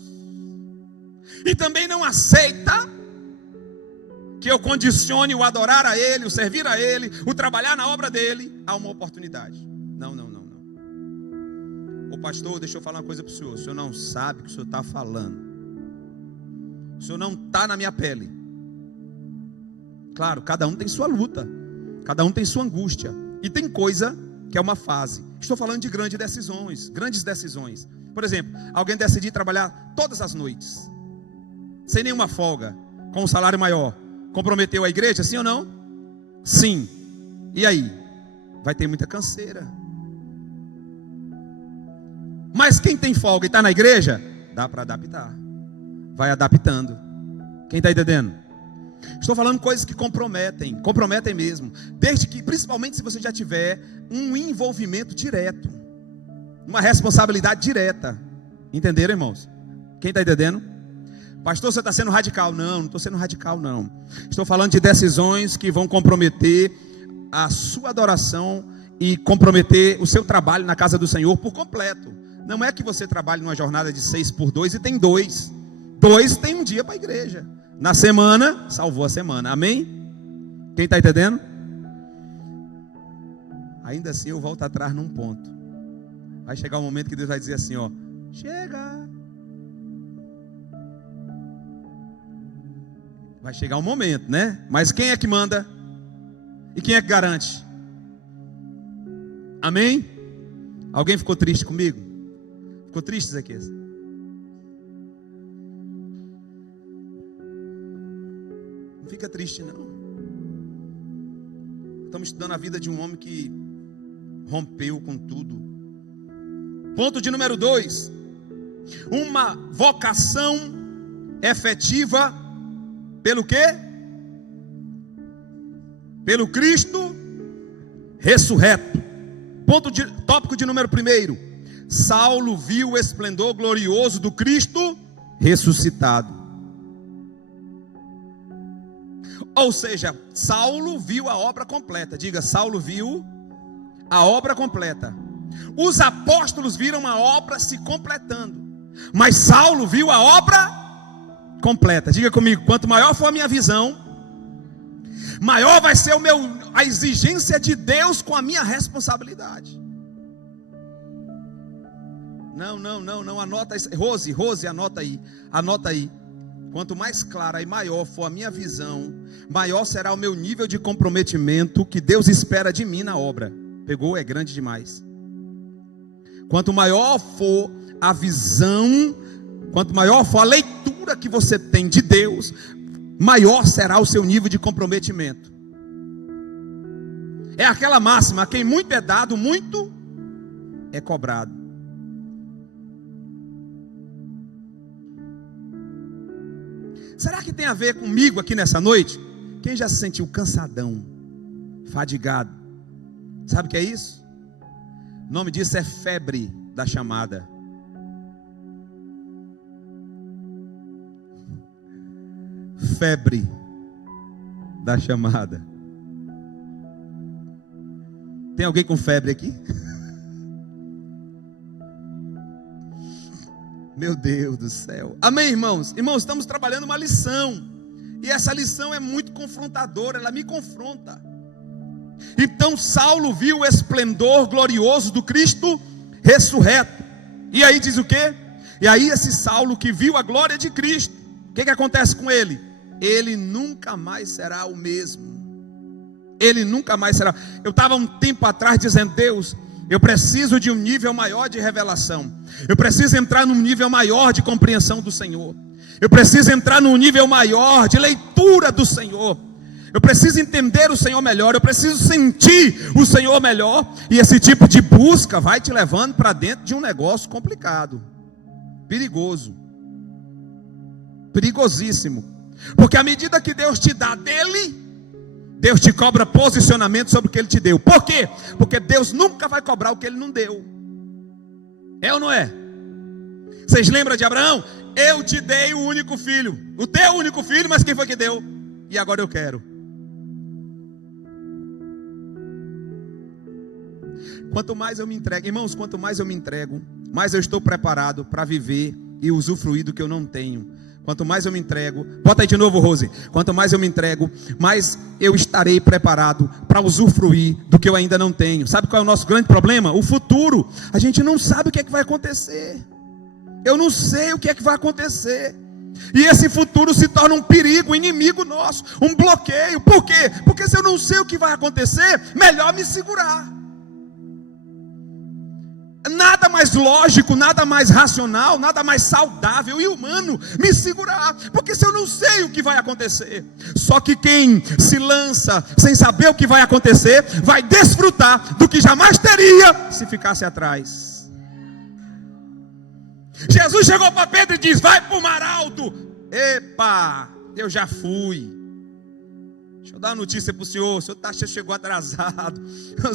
E também não aceita que eu condicione o adorar a Ele, o servir a Ele, o trabalhar na obra dEle a uma oportunidade. Não. Ô pastor, deixa eu falar uma coisa para o senhor não sabe o que o senhor está falando. O senhor não está na minha pele. Claro, cada um tem sua luta, cada um tem sua angústia. E tem coisa que é uma fase. Estou falando de grandes decisões. Por exemplo, alguém decidir trabalhar todas as noites, sem nenhuma folga, com um salário maior. Comprometeu a igreja, sim ou não? Sim. E aí? Vai ter muita canseira. Mas quem tem folga e está na igreja, dá para adaptar. Vai adaptando. Quem está entendendo? Estou falando coisas que comprometem mesmo. Desde que, principalmente se você já tiver um envolvimento direto, uma responsabilidade direta. Entenderam, irmãos? Quem está entendendo? Pastor, você está sendo radical? Não estou sendo radical, não. Estou falando de decisões que vão comprometer a sua adoração e comprometer o seu trabalho na casa do Senhor por completo. Não é que você trabalhe numa jornada de 6 por 2 e tem 2 tem um dia para a igreja. Na semana, salvou a semana. Amém? Quem está entendendo? Ainda assim eu volto atrás num ponto. Vai chegar um momento que Deus vai dizer assim, ó, chega. Vai chegar um momento, né? Mas quem é que manda? E quem é que garante? Amém? Alguém ficou triste comigo? Ficou triste, Zequias? Não fica triste, não. Estamos estudando a vida de um homem que rompeu com tudo. Ponto de número 2. Uma vocação efetiva pelo quê? Pelo Cristo ressurreto. Tópico de número 1. Saulo viu o esplendor glorioso do Cristo ressuscitado. Ou seja, Saulo viu a obra completa. Diga, Saulo viu a obra completa. Os apóstolos viram a obra se completando, mas Saulo viu a obra completa. Diga comigo, quanto maior for a minha visão, maior vai ser a exigência de Deus com a minha responsabilidade. Não, anota isso. Rose, anota aí. Quanto mais clara e maior for a minha visão, maior será o meu nível de comprometimento que Deus espera de mim na obra. Pegou? É grande demais. Quanto maior for a visão, quanto maior for a leitura que você tem de Deus, maior será o seu nível de comprometimento. É aquela máxima, quem muito é dado, muito é cobrado. Será que tem a ver comigo aqui nessa noite? Quem já se sentiu cansadão, fadigado? Sabe o que é isso? O nome disso é febre da chamada. Febre da chamada. Tem alguém com febre aqui? Meu Deus do céu. Amém, irmãos? Irmãos, estamos trabalhando uma lição. E essa lição é muito confrontadora. Ela me confronta. Então Saulo viu o esplendor glorioso do Cristo ressurreto. E aí diz o quê? E aí esse Saulo que viu a glória de Cristo, o que acontece com ele? Ele nunca mais será o mesmo. Ele nunca mais será. Eu estava um tempo atrás dizendo: Deus, eu preciso de um nível maior de revelação. Eu preciso entrar num nível maior de compreensão do Senhor. Eu preciso entrar num nível maior de leitura do Senhor. Eu preciso entender o Senhor melhor. Eu preciso sentir o Senhor melhor. E esse tipo de busca vai te levando para dentro de um negócio complicado, perigoso, perigosíssimo. Porque à medida que Deus te dá dele, Deus te cobra posicionamento sobre o que Ele te deu. Por quê? Porque Deus nunca vai cobrar o que Ele não deu. É ou não é? Vocês lembram de Abraão? Eu te dei o único filho, o teu único filho, mas quem foi que deu? E agora eu quero. Quanto mais eu me entrego, irmãos, quanto mais eu me entrego, mais eu estou preparado para viver e usufruir do que eu não tenho. Quanto mais eu me entrego, bota aí de novo, Rose. Quanto mais eu me entrego, mais eu estarei preparado para usufruir do que eu ainda não tenho. Sabe qual é o nosso grande problema? O futuro. A gente não sabe o que é que vai acontecer. Eu não sei o que é que vai acontecer. E esse futuro se torna um perigo, um inimigo nosso, um bloqueio. Por quê? Porque se eu não sei o que vai acontecer, melhor me segurar. Nada mais lógico, nada mais racional, nada mais saudável e humano me segurar, porque se eu não sei o que vai acontecer. Só que quem se lança sem saber o que vai acontecer, vai desfrutar do que jamais teria se ficasse atrás. Jesus chegou para Pedro e disse: vai para o mar alto. Epa, eu já fui. Deixa eu dar uma notícia para o senhor chegou atrasado, o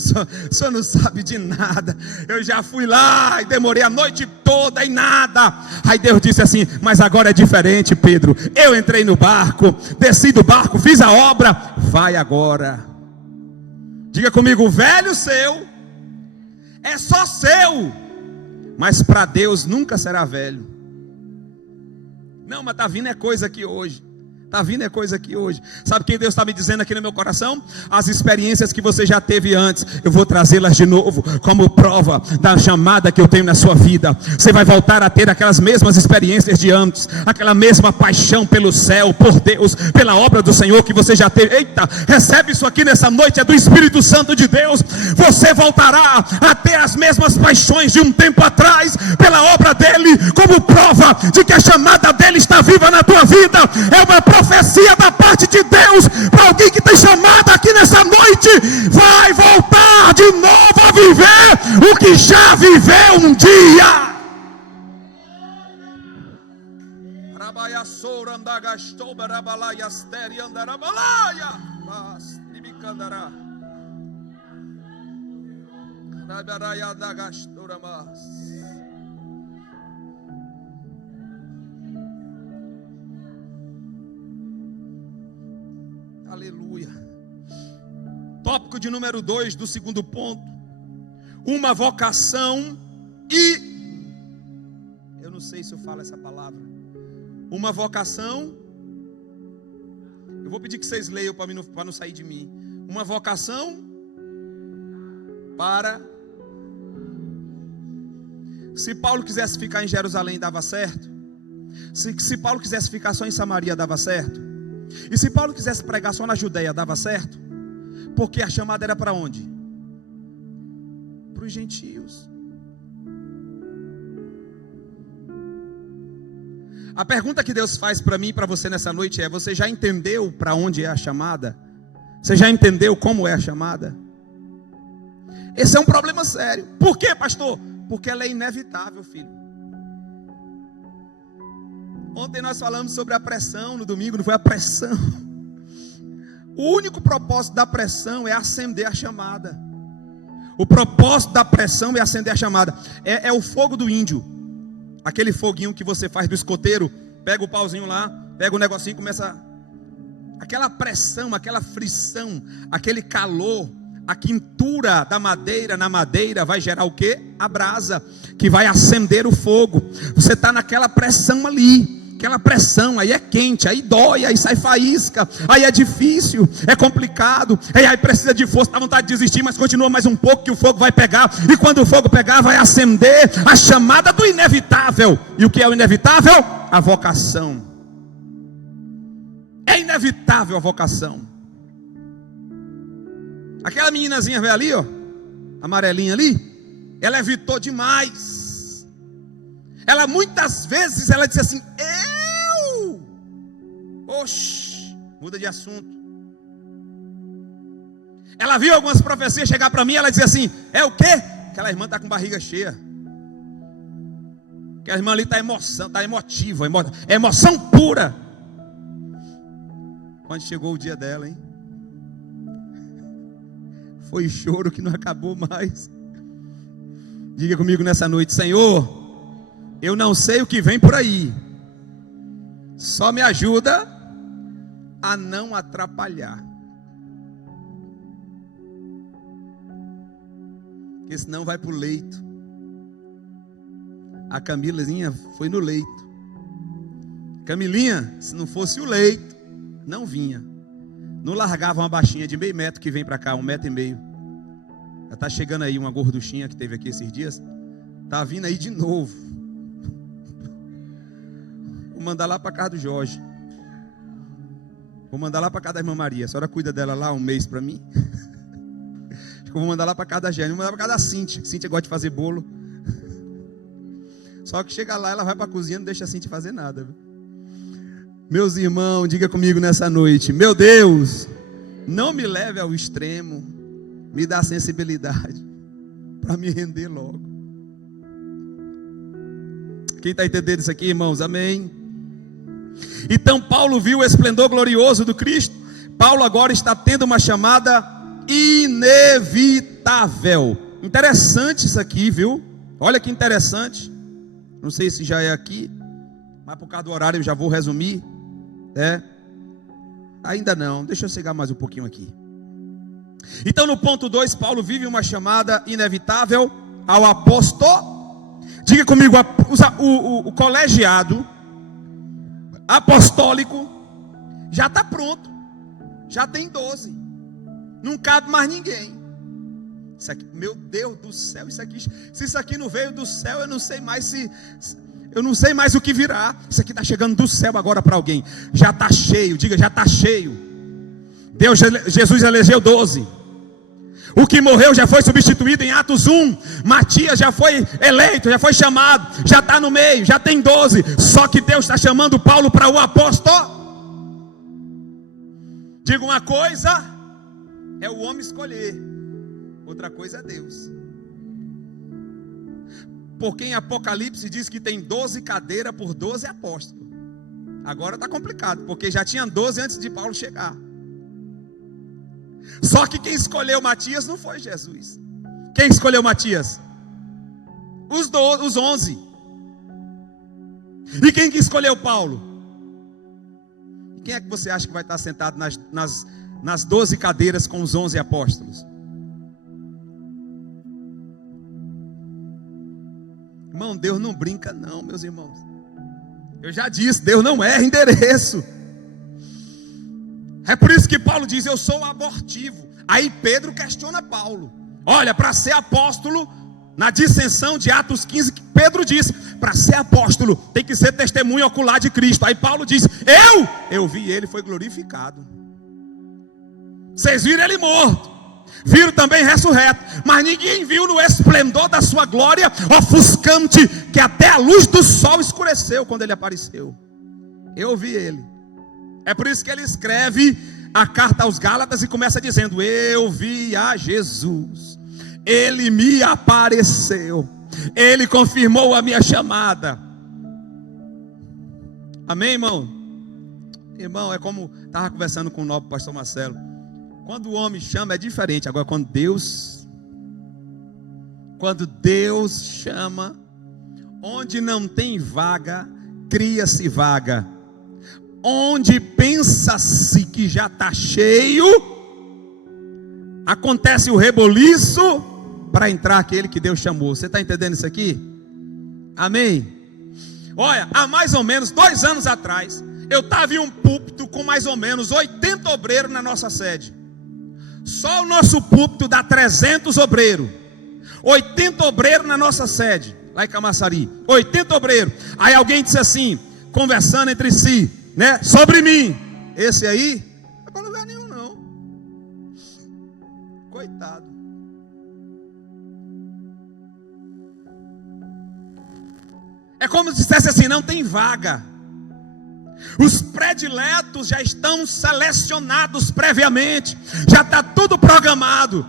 senhor não sabe de nada, eu já fui lá e demorei a noite toda e nada. Aí Deus disse assim: mas agora é diferente, Pedro, eu entrei no barco, desci do barco, fiz a obra, vai agora. Diga comigo: o velho seu é só seu, mas para Deus nunca será velho. Não, mas está vindo é coisa aqui hoje. Está vindo é coisa aqui hoje. Sabe o que Deus está me dizendo aqui no meu coração? As experiências que você já teve antes, eu vou trazê-las de novo como prova da chamada que eu tenho na sua vida. Você vai voltar a ter aquelas mesmas experiências de antes, aquela mesma paixão pelo céu, por Deus, pela obra do Senhor que você já teve. Eita, recebe isso aqui nessa noite, é do Espírito Santo de Deus. Você voltará a ter as mesmas paixões de um tempo atrás, pela obra dele, como prova de que a chamada dele está viva na tua vida. É uma profecia da parte de Deus para alguém que tem chamado aqui nessa noite. Vai voltar de novo a viver o que já viveu um dia. Aleluia. Tópico de número 2 do segundo ponto: uma vocação e... eu não sei se eu falo essa palavra. Uma vocação... eu vou pedir que vocês leiam para não sair de mim. Uma vocação para... Se Paulo quisesse ficar em Jerusalém, dava certo. Se Paulo quisesse ficar só em Samaria, dava certo. E se Paulo quisesse pregar só na Judeia, dava certo? Porque a chamada era para onde? Para os gentios. A pergunta que Deus faz para mim e para você nessa noite é: você já entendeu para onde é a chamada? Você já entendeu como é a chamada? Esse é um problema sério. Por quê, pastor? Porque ela é inevitável, filho. Ontem nós falamos sobre a pressão, no domingo não foi a pressão. O único propósito da pressão é acender a chamada. O propósito da pressão é acender a chamada. É o fogo do índio. Aquele foguinho que você faz do escoteiro. Pega o pauzinho lá, pega o negocinho e começa. Aquela pressão, aquela frição, aquele calor, a quintura da madeira na madeira vai gerar o quê? A brasa, que vai acender o fogo. Você está naquela pressão ali. Aquela pressão, aí é quente, aí dói, aí sai faísca, aí é difícil, é complicado, aí precisa de força, dá vontade de desistir, mas continua mais um pouco que o fogo vai pegar, e quando o fogo pegar vai acender a chamada do inevitável. E o que é o inevitável? A vocação. É inevitável a vocação. Aquela meninazinha velha ali, ó, amarelinha ali, ela evitou demais. Ela muitas vezes, ela disse assim, oxe, muda de assunto. Ela viu algumas profecias chegar para mim, ela dizia assim, é o quê? Aquela irmã está com barriga cheia. Aquela irmã ali está emoção, está emotiva, é emoção pura. Quando chegou o dia dela, hein? Foi choro que não acabou mais. Diga comigo nessa noite, Senhor, eu não sei o que vem por aí, só me ajuda a não atrapalhar, porque senão vai para o leito. A Camilinha foi no leito. Camilinha, se não fosse o leito, não vinha. Não largava uma baixinha de meio metro que vem para cá, 1,5 metros. Já está chegando aí uma gorduchinha que teve aqui esses dias. Está vindo aí de novo. Vou mandar lá para casa do Jorge. Vou mandar lá para casa da irmã Maria. A senhora cuida dela lá 1 mês para mim. Acho que eu vou mandar lá para casa da Jane. Vou mandar para casa da Cíntia. Cíntia gosta de fazer bolo. Só que chega lá, ela vai para a cozinha, não deixa a Cíntia fazer nada. Meus irmãos, diga comigo nessa noite. Meu Deus, não me leve ao extremo. Me dá sensibilidade para me render logo. Quem está entendendo isso aqui, irmãos? Amém. Então Paulo viu o esplendor glorioso do Cristo. Paulo agora está tendo uma chamada inevitável. Interessante isso aqui, viu? Olha que interessante. Não sei se já é aqui, mas por causa do horário eu já vou resumir. Ainda não, deixa eu chegar mais um pouquinho aqui. Então no ponto 2, Paulo vive uma chamada inevitável ao apóstolo. Diga comigo, o colegiado apostólico já está pronto. Já tem 12. Não cabe mais ninguém. Isso aqui, meu Deus do céu, isso aqui, se isso aqui não veio do céu, eu não sei mais o que virá. Isso aqui está chegando do céu agora para alguém. Já está cheio, diga, já está cheio. Jesus elegeu 12. O que morreu já foi substituído em Atos 1. Matias já foi eleito, já foi chamado, já está no meio, já tem 12. Só que Deus está chamando Paulo para o apóstolo. Diga, uma coisa é o homem escolher, outra coisa é Deus. Porque em Apocalipse diz que tem 12 cadeiras por 12 apóstolos. Agora está complicado, porque já tinha 12 antes de Paulo chegar. Só que quem escolheu Matias não foi Jesus. Quem escolheu Matias? Os 11. E quem que escolheu Paulo? E quem é que você acha que vai estar sentado nas 12 cadeiras com os 11 apóstolos? Irmão, Deus não brinca não, meus irmãos. Eu já disse, Deus não erra endereço. É por isso que Paulo diz, eu sou abortivo. Aí Pedro questiona Paulo. Olha, para ser apóstolo, na dissensão de Atos 15, Pedro disse, para ser apóstolo, tem que ser testemunho ocular de Cristo. Aí Paulo diz, eu vi ele, foi glorificado. Vocês viram ele morto, viram também ressurreto, mas ninguém viu no esplendor da sua glória ofuscante, que até a luz do sol escureceu quando ele apareceu. Eu vi ele. É por isso que ele escreve a carta aos Gálatas e começa dizendo, eu vi a Jesus, ele me apareceu, ele confirmou a minha chamada. Amém, irmão? Irmão, é como estava conversando com o nobre pastor Marcelo. Quando o homem chama é diferente. Agora quando Deus, Quando Deus chama, onde não tem vaga, cria-se vaga. Onde pensa-se que já está cheio, acontece o reboliço para entrar aquele que Deus chamou. Você está entendendo isso aqui? Amém? Olha, há mais ou menos 2 anos atrás, eu estava em um púlpito com mais ou menos 80 obreiros na nossa sede. Só o nosso púlpito dá 300 obreiros. 80 obreiros na nossa sede, lá em Camaçari. 80 obreiros. Aí alguém disse assim, conversando entre si, né? Sobre mim. Esse aí, não é para lugar nenhum não. Coitado. É como se dissesse assim, não tem vaga. Os prediletos já estão selecionados previamente. Já está tudo programado.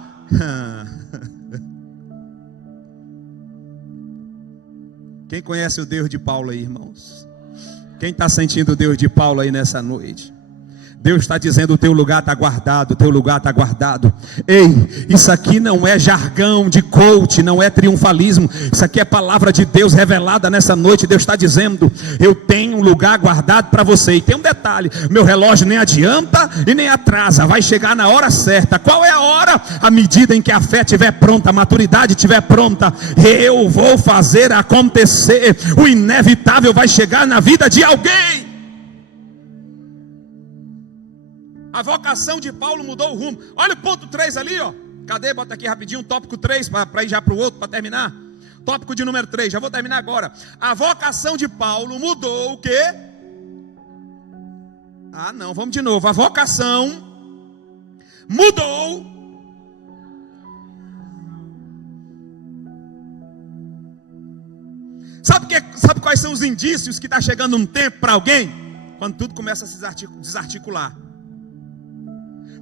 Quem conhece o Deus de Paulo aí, irmãos? Quem está sentindo o Deus de Paulo aí nessa noite? Deus está dizendo, o teu lugar está guardado, o teu lugar está guardado. Ei, isso aqui não é jargão de coach, não é triunfalismo. Isso aqui é palavra de Deus revelada nessa noite. Deus está dizendo, eu tenho um lugar guardado para você. E tem um detalhe, meu relógio nem adianta e nem atrasa, vai chegar na hora certa. Qual é a hora? À medida em que a fé estiver pronta, a maturidade estiver pronta, eu vou fazer acontecer. O inevitável vai chegar na vida de alguém. A vocação de Paulo mudou o rumo. Olha o ponto 3 ali, ó. Cadê? Bota aqui rapidinho, tópico 3, para ir já para o outro, para terminar. Tópico de número 3, já vou terminar agora. A vocação de Paulo mudou o quê? Ah não, vamos de novo. A vocação mudou. Sabe quais são os indícios que está chegando um tempo para alguém? Quando tudo começa a se desarticular.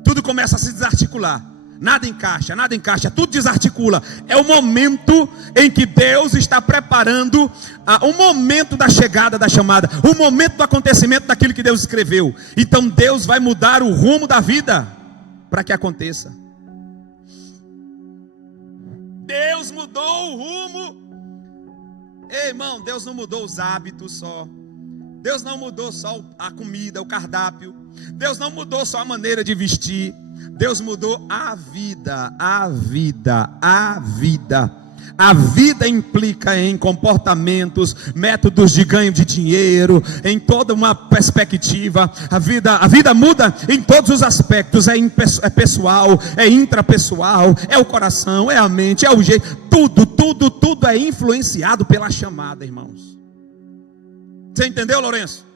Tudo começa a se desarticular. Nada encaixa, tudo desarticula. É o momento em que Deus está preparando o momento da chegada da chamada, o momento do acontecimento daquilo que Deus escreveu. Então Deus vai mudar o rumo da vida para que aconteça. Deus mudou o rumo. Ei, irmão, Deus não mudou os hábitos só. Deus não mudou só a comida, o cardápio. Deus não mudou só a maneira de vestir. Deus mudou a vida, a vida, a vida. A vida implica em comportamentos, métodos de ganho de dinheiro, em toda uma perspectiva. A vida muda em todos os aspectos. É pessoal, é intrapessoal, é o coração, é a mente, é o jeito. Tudo é influenciado pela chamada, irmãos. Você entendeu, Lourenço?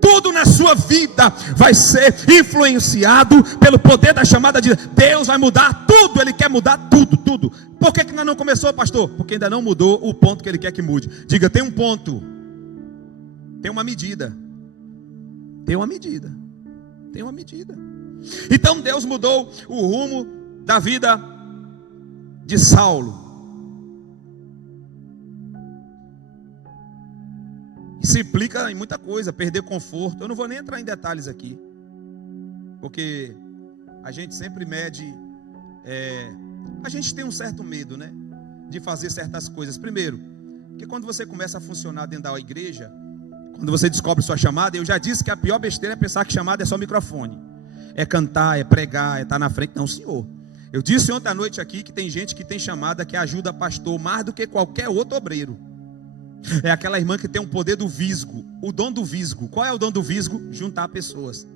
Tudo na sua vida vai ser influenciado pelo poder da chamada de Deus. Deus vai mudar tudo, Ele quer mudar tudo. Por que ainda não começou, pastor? Porque ainda não mudou o ponto que Ele quer que mude. Diga, tem um ponto, tem uma medida. Tem uma medida. Então Deus mudou o rumo da vida de Saulo. Isso implica em muita coisa, perder conforto. Eu não vou nem entrar em detalhes aqui, porque a gente sempre mede, a gente tem um certo medo, né, de fazer certas coisas. Primeiro, porque quando você começa a funcionar dentro da igreja, quando você descobre sua chamada, eu já disse que a pior besteira é pensar que chamada é só microfone, é cantar, é pregar, é estar na frente. Não, senhor. Eu disse ontem à noite aqui que tem gente que tem chamada que ajuda pastor mais do que qualquer outro obreiro. É aquela irmã que tem o poder do visgo, o dom do visgo. Qual é o dom do visgo? Juntar pessoas.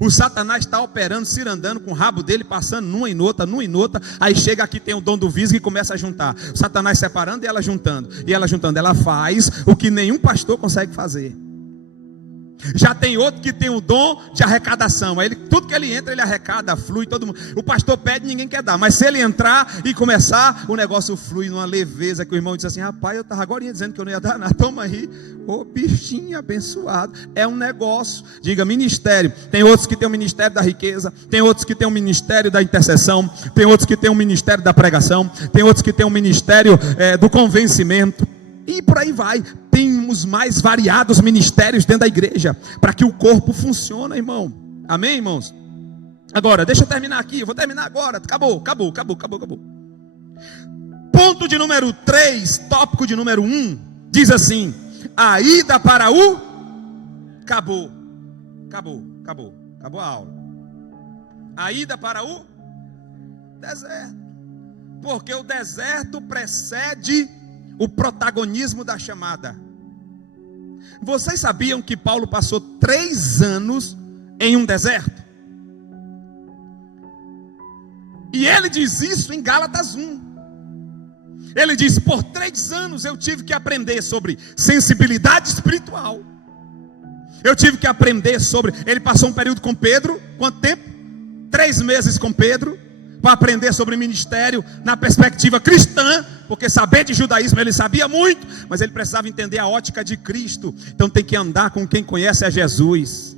O Satanás está operando, cirandando com o rabo dele, passando numa e noutra. Aí chega aqui, tem o dom do visgo e começa a juntar. O Satanás separando e ela juntando. Ela faz o que nenhum pastor consegue fazer. Já tem outro que tem o dom de arrecadação. Aí tudo que ele entra, ele arrecada, flui, todo mundo. O pastor pede, ninguém quer dar. Mas se ele entrar e começar, o negócio flui numa leveza, que o irmão diz assim: rapaz, eu estava agora dizendo que eu não ia dar nada. Toma aí, ô bichinho abençoado. É um negócio. Diga, ministério. Tem outros que tem o ministério da riqueza, tem outros que tem o ministério da intercessão, tem outros que tem o ministério da pregação, tem outros que tem o ministério do convencimento. E por aí vai. Temos mais variados ministérios dentro da igreja, para que o corpo funcione, irmão. Amém, irmãos? Agora, deixa eu terminar aqui. Eu vou terminar agora. Acabou. Ponto de número 3, tópico de número 1, diz assim: a ida para o... Acabou a aula. A ida para o deserto. Porque o deserto precede o protagonismo da chamada. Vocês sabiam que Paulo passou 3 anos em um deserto? E ele diz isso em Gálatas 1. Ele diz: por 3 anos eu tive que aprender sobre sensibilidade espiritual. Eu tive que aprender sobre... Ele passou um período com Pedro. Quanto tempo? 3 meses com Pedro, para aprender sobre ministério na perspectiva cristã, porque saber de judaísmo ele sabia muito, mas ele precisava entender a ótica de Cristo. Então tem que andar com quem conhece a Jesus.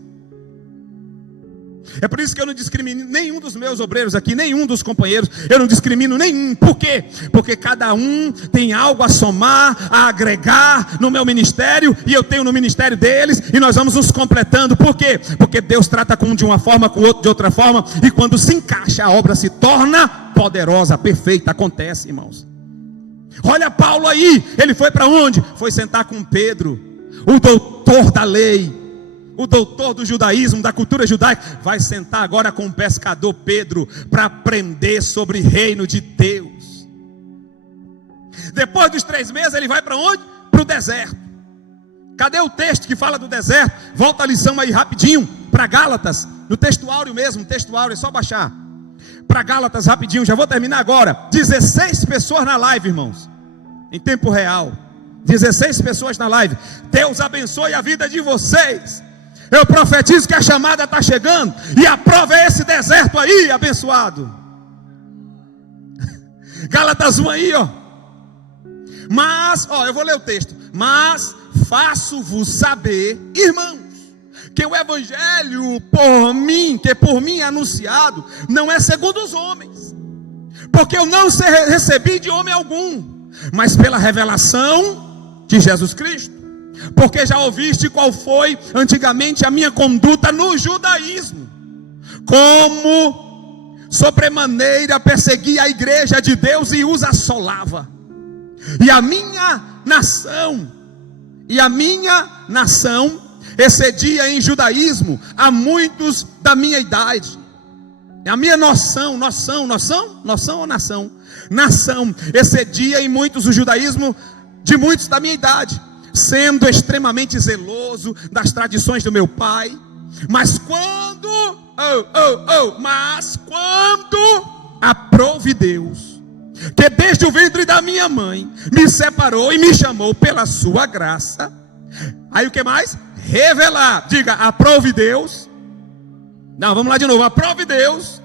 É por isso que eu não discrimino nenhum dos meus obreiros aqui, nenhum dos companheiros, eu não discrimino nenhum. Por quê? Porque cada um tem algo a somar, a agregar no meu ministério, e eu tenho no ministério deles, e nós vamos nos completando. Por quê? Porque Deus trata com um de uma forma, com o outro de outra forma, e quando se encaixa, a obra se torna poderosa, perfeita. Acontece, irmãos. Olha Paulo aí, ele foi para onde? Foi sentar com Pedro, o doutor da lei, o doutor do judaísmo, da cultura judaica. Vai sentar agora com o pescador Pedro, para aprender sobre o reino de Deus. Depois dos 3 meses ele vai para onde? Para o deserto. Cadê o texto que fala do deserto? Volta a lição aí rapidinho, para Gálatas, no texto áureo mesmo, texto áureo, é só baixar. Para Gálatas rapidinho, já vou terminar agora. 16 pessoas na live, irmãos, em tempo real. 16 pessoas na live. Deus abençoe a vida de vocês. Eu profetizo que a chamada está chegando, e a prova é esse deserto aí, abençoado. Gálatas 1 aí, ó. Mas, ó, eu vou ler o texto. Mas faço-vos saber, irmãos, que o evangelho por mim anunciado, não é segundo os homens, porque eu não recebi de homem algum, mas pela revelação de Jesus Cristo. Porque já ouviste qual foi antigamente a minha conduta no judaísmo, como sobremaneira persegui a igreja de Deus e os assolava. E a minha nação excedia em judaísmo a muitos da minha idade. A minha nação excedia em muitos o judaísmo de muitos da minha idade, sendo extremamente zeloso das tradições do meu pai. Mas quando aprove Deus, que desde o ventre da minha mãe me separou e me chamou pela sua graça. Aí o que mais? Revelar. Diga, aprove Deus. Não, vamos lá de novo. Aprove Deus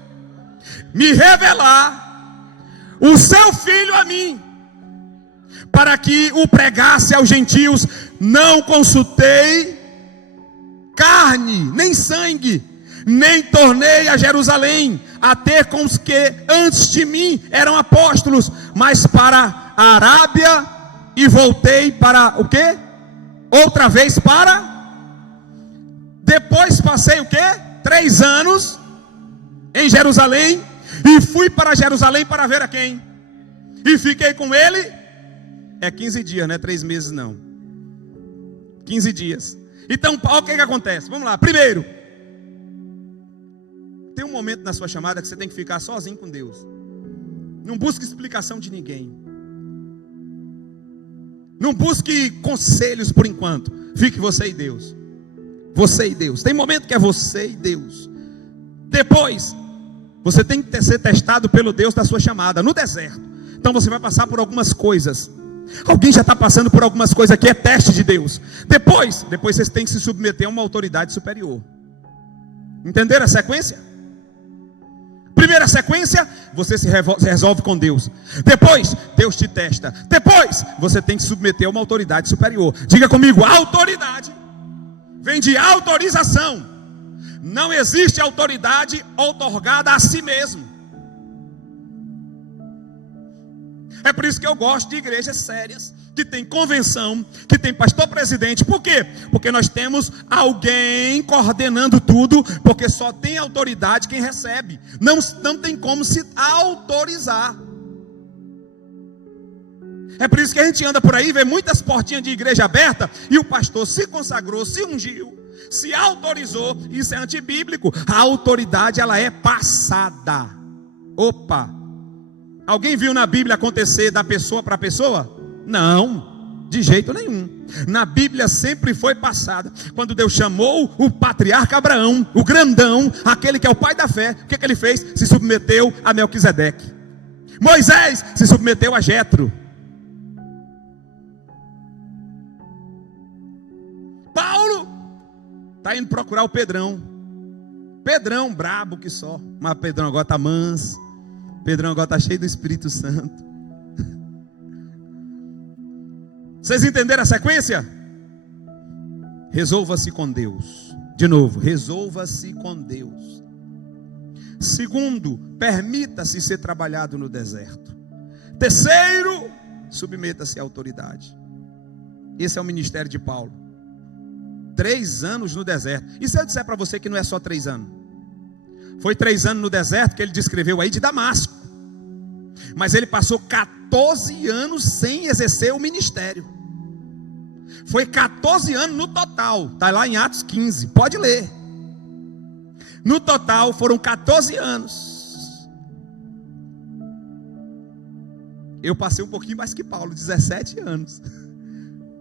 me revelar o seu filho a mim, para que o pregasse aos gentios. Não consultei carne, nem sangue, nem tornei a Jerusalém a ter com os que antes de mim eram apóstolos, mas para a Arábia, e voltei para o quê? Outra vez para... Depois passei o quê? 3 anos em Jerusalém, e fui para Jerusalém para ver a quem? E fiquei com ele... 15 dias, não é 3 meses não. 15 dias. Então, olha o que acontece. Vamos lá. Primeiro, tem um momento na sua chamada que você tem que ficar sozinho com Deus. Não busque explicação de ninguém. Não busque conselhos por enquanto. Fique você e Deus. Você e Deus. Tem momento que é você e Deus. Depois, você tem que ser testado pelo Deus da sua chamada no deserto. Então você vai passar por algumas coisas. Alguém já está passando por algumas coisas aqui, é teste de Deus. Depois vocês têm que se submeter a uma autoridade superior. Entenderam a sequência? Primeira sequência, você se resolve com Deus. Depois, Deus te testa. Depois, você tem que se submeter a uma autoridade superior. Diga comigo, autoridade vem de autorização. Não existe autoridade outorgada a si mesmo. É por isso que eu gosto de igrejas sérias, que tem convenção, que tem pastor presidente. Por quê? Porque nós temos alguém coordenando tudo, porque só tem autoridade quem recebe. Não tem como se autorizar. É por isso que a gente anda por aí, vê muitas portinhas de igreja aberta, e o pastor se consagrou, se ungiu, se autorizou. Isso é antibíblico. A autoridade, ela é passada. Opa! Alguém viu na Bíblia acontecer da pessoa para pessoa? Não, de jeito nenhum. Na Bíblia sempre foi passada. Quando Deus chamou o patriarca Abraão, o grandão, aquele que é o pai da fé, o que ele fez? Se submeteu a Melquisedeque. Moisés se submeteu a Jetro. Paulo está indo procurar o Pedrão. Pedrão brabo que só, mas Pedrão agora está manso. Pedrão agora está cheio do Espírito Santo. Vocês entenderam a sequência? Resolva-se com Deus. De novo, resolva-se com Deus. Segundo, permita-se ser trabalhado no deserto. Terceiro, submeta-se à autoridade. Esse é o ministério de Paulo. 3 anos no deserto. E se eu disser para você que não é só 3 anos? Foi 3 anos no deserto que ele descreveu aí de Damasco. Mas ele passou 14 anos sem exercer o ministério. Foi 14 anos no total. Está lá em Atos 15, pode ler. No total foram 14 anos. Eu passei um pouquinho mais que Paulo, 17 anos.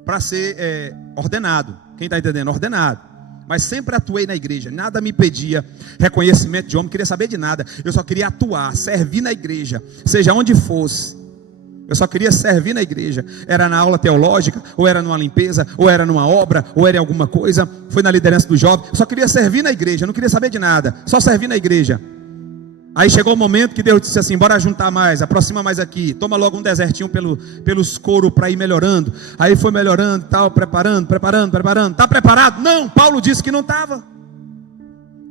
Para ser ordenado. Quem está entendendo? Ordenado. Mas sempre atuei na igreja. Nada me pedia reconhecimento de homem. Não queria saber de nada. Eu só queria atuar, servir na igreja. Seja onde fosse. Eu só queria servir na igreja. Era na aula teológica, ou era numa limpeza, ou era numa obra, ou era em alguma coisa. Foi na liderança do jovem. Eu só queria servir na igreja. Não queria saber de nada. Só servir na igreja. Aí chegou o momento que Deus disse assim: bora juntar mais, aproxima mais aqui, toma logo um desertinho pelos coros para ir melhorando. Aí foi melhorando, tal, preparando. Está preparado? Não, Paulo disse que não estava.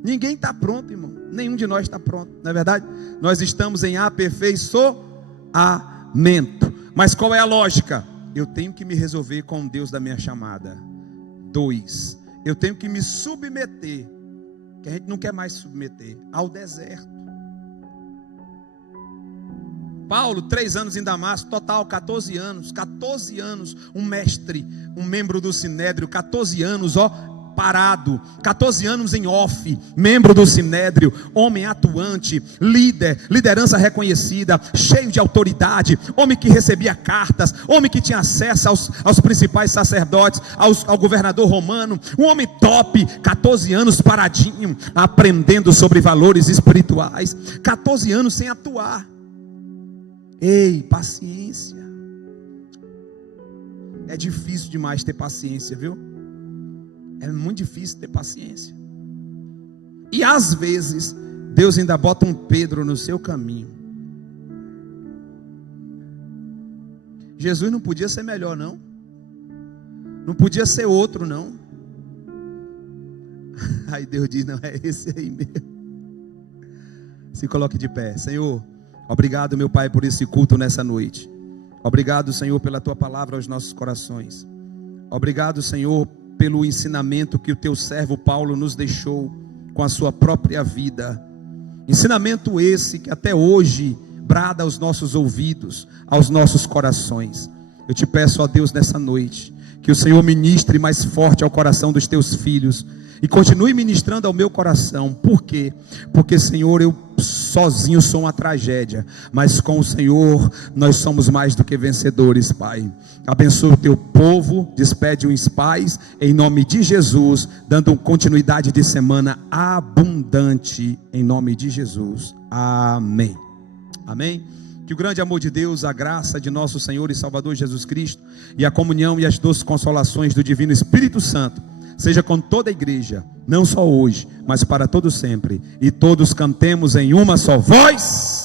Ninguém está pronto, irmão. Nenhum de nós está pronto, não é verdade? Nós estamos em aperfeiçoamento. Mas qual é a lógica? Eu tenho que me resolver com o Deus da minha chamada. 2, eu tenho que me submeter, que a gente não quer mais se submeter, ao deserto. Paulo, 3 anos em Damasco, total 14 anos, um mestre, um membro do Sinédrio, 14 anos, parado, 14 anos em off, membro do Sinédrio, homem atuante, liderança reconhecida, cheio de autoridade, homem que recebia cartas, homem que tinha acesso aos principais sacerdotes, ao governador romano, um homem top, 14 anos paradinho, aprendendo sobre valores espirituais, 14 anos sem atuar. Ei, paciência. É difícil demais ter paciência, viu? É muito difícil ter paciência. E às vezes Deus ainda bota um Pedro no seu caminho. Jesus não podia ser melhor, não. Não podia ser outro, não. Aí Deus diz: não, é esse aí mesmo. Se coloque de pé. Senhor, obrigado, meu Pai, por esse culto nessa noite. Obrigado, Senhor, pela Tua palavra aos nossos corações. Obrigado, Senhor, pelo ensinamento que o Teu servo Paulo nos deixou com a sua própria vida. Ensinamento esse que até hoje brada aos nossos ouvidos, aos nossos corações. Eu te peço, ó Deus, nessa noite, que o Senhor ministre mais forte ao coração dos Teus filhos e continue ministrando ao meu coração. Por quê? Porque, Senhor, eu sozinho sou uma tragédia, mas com o Senhor nós somos mais do que vencedores, Pai. Abençoa o Teu povo, despede os pais, em nome de Jesus, dando continuidade de semana abundante, em nome de Jesus. Amém. Amém. Que o grande amor de Deus, a graça de nosso Senhor e Salvador Jesus Cristo, e a comunhão e as doces consolações do Divino Espírito Santo seja com toda a igreja, não só hoje, mas para todo sempre. E todos cantemos em uma só voz.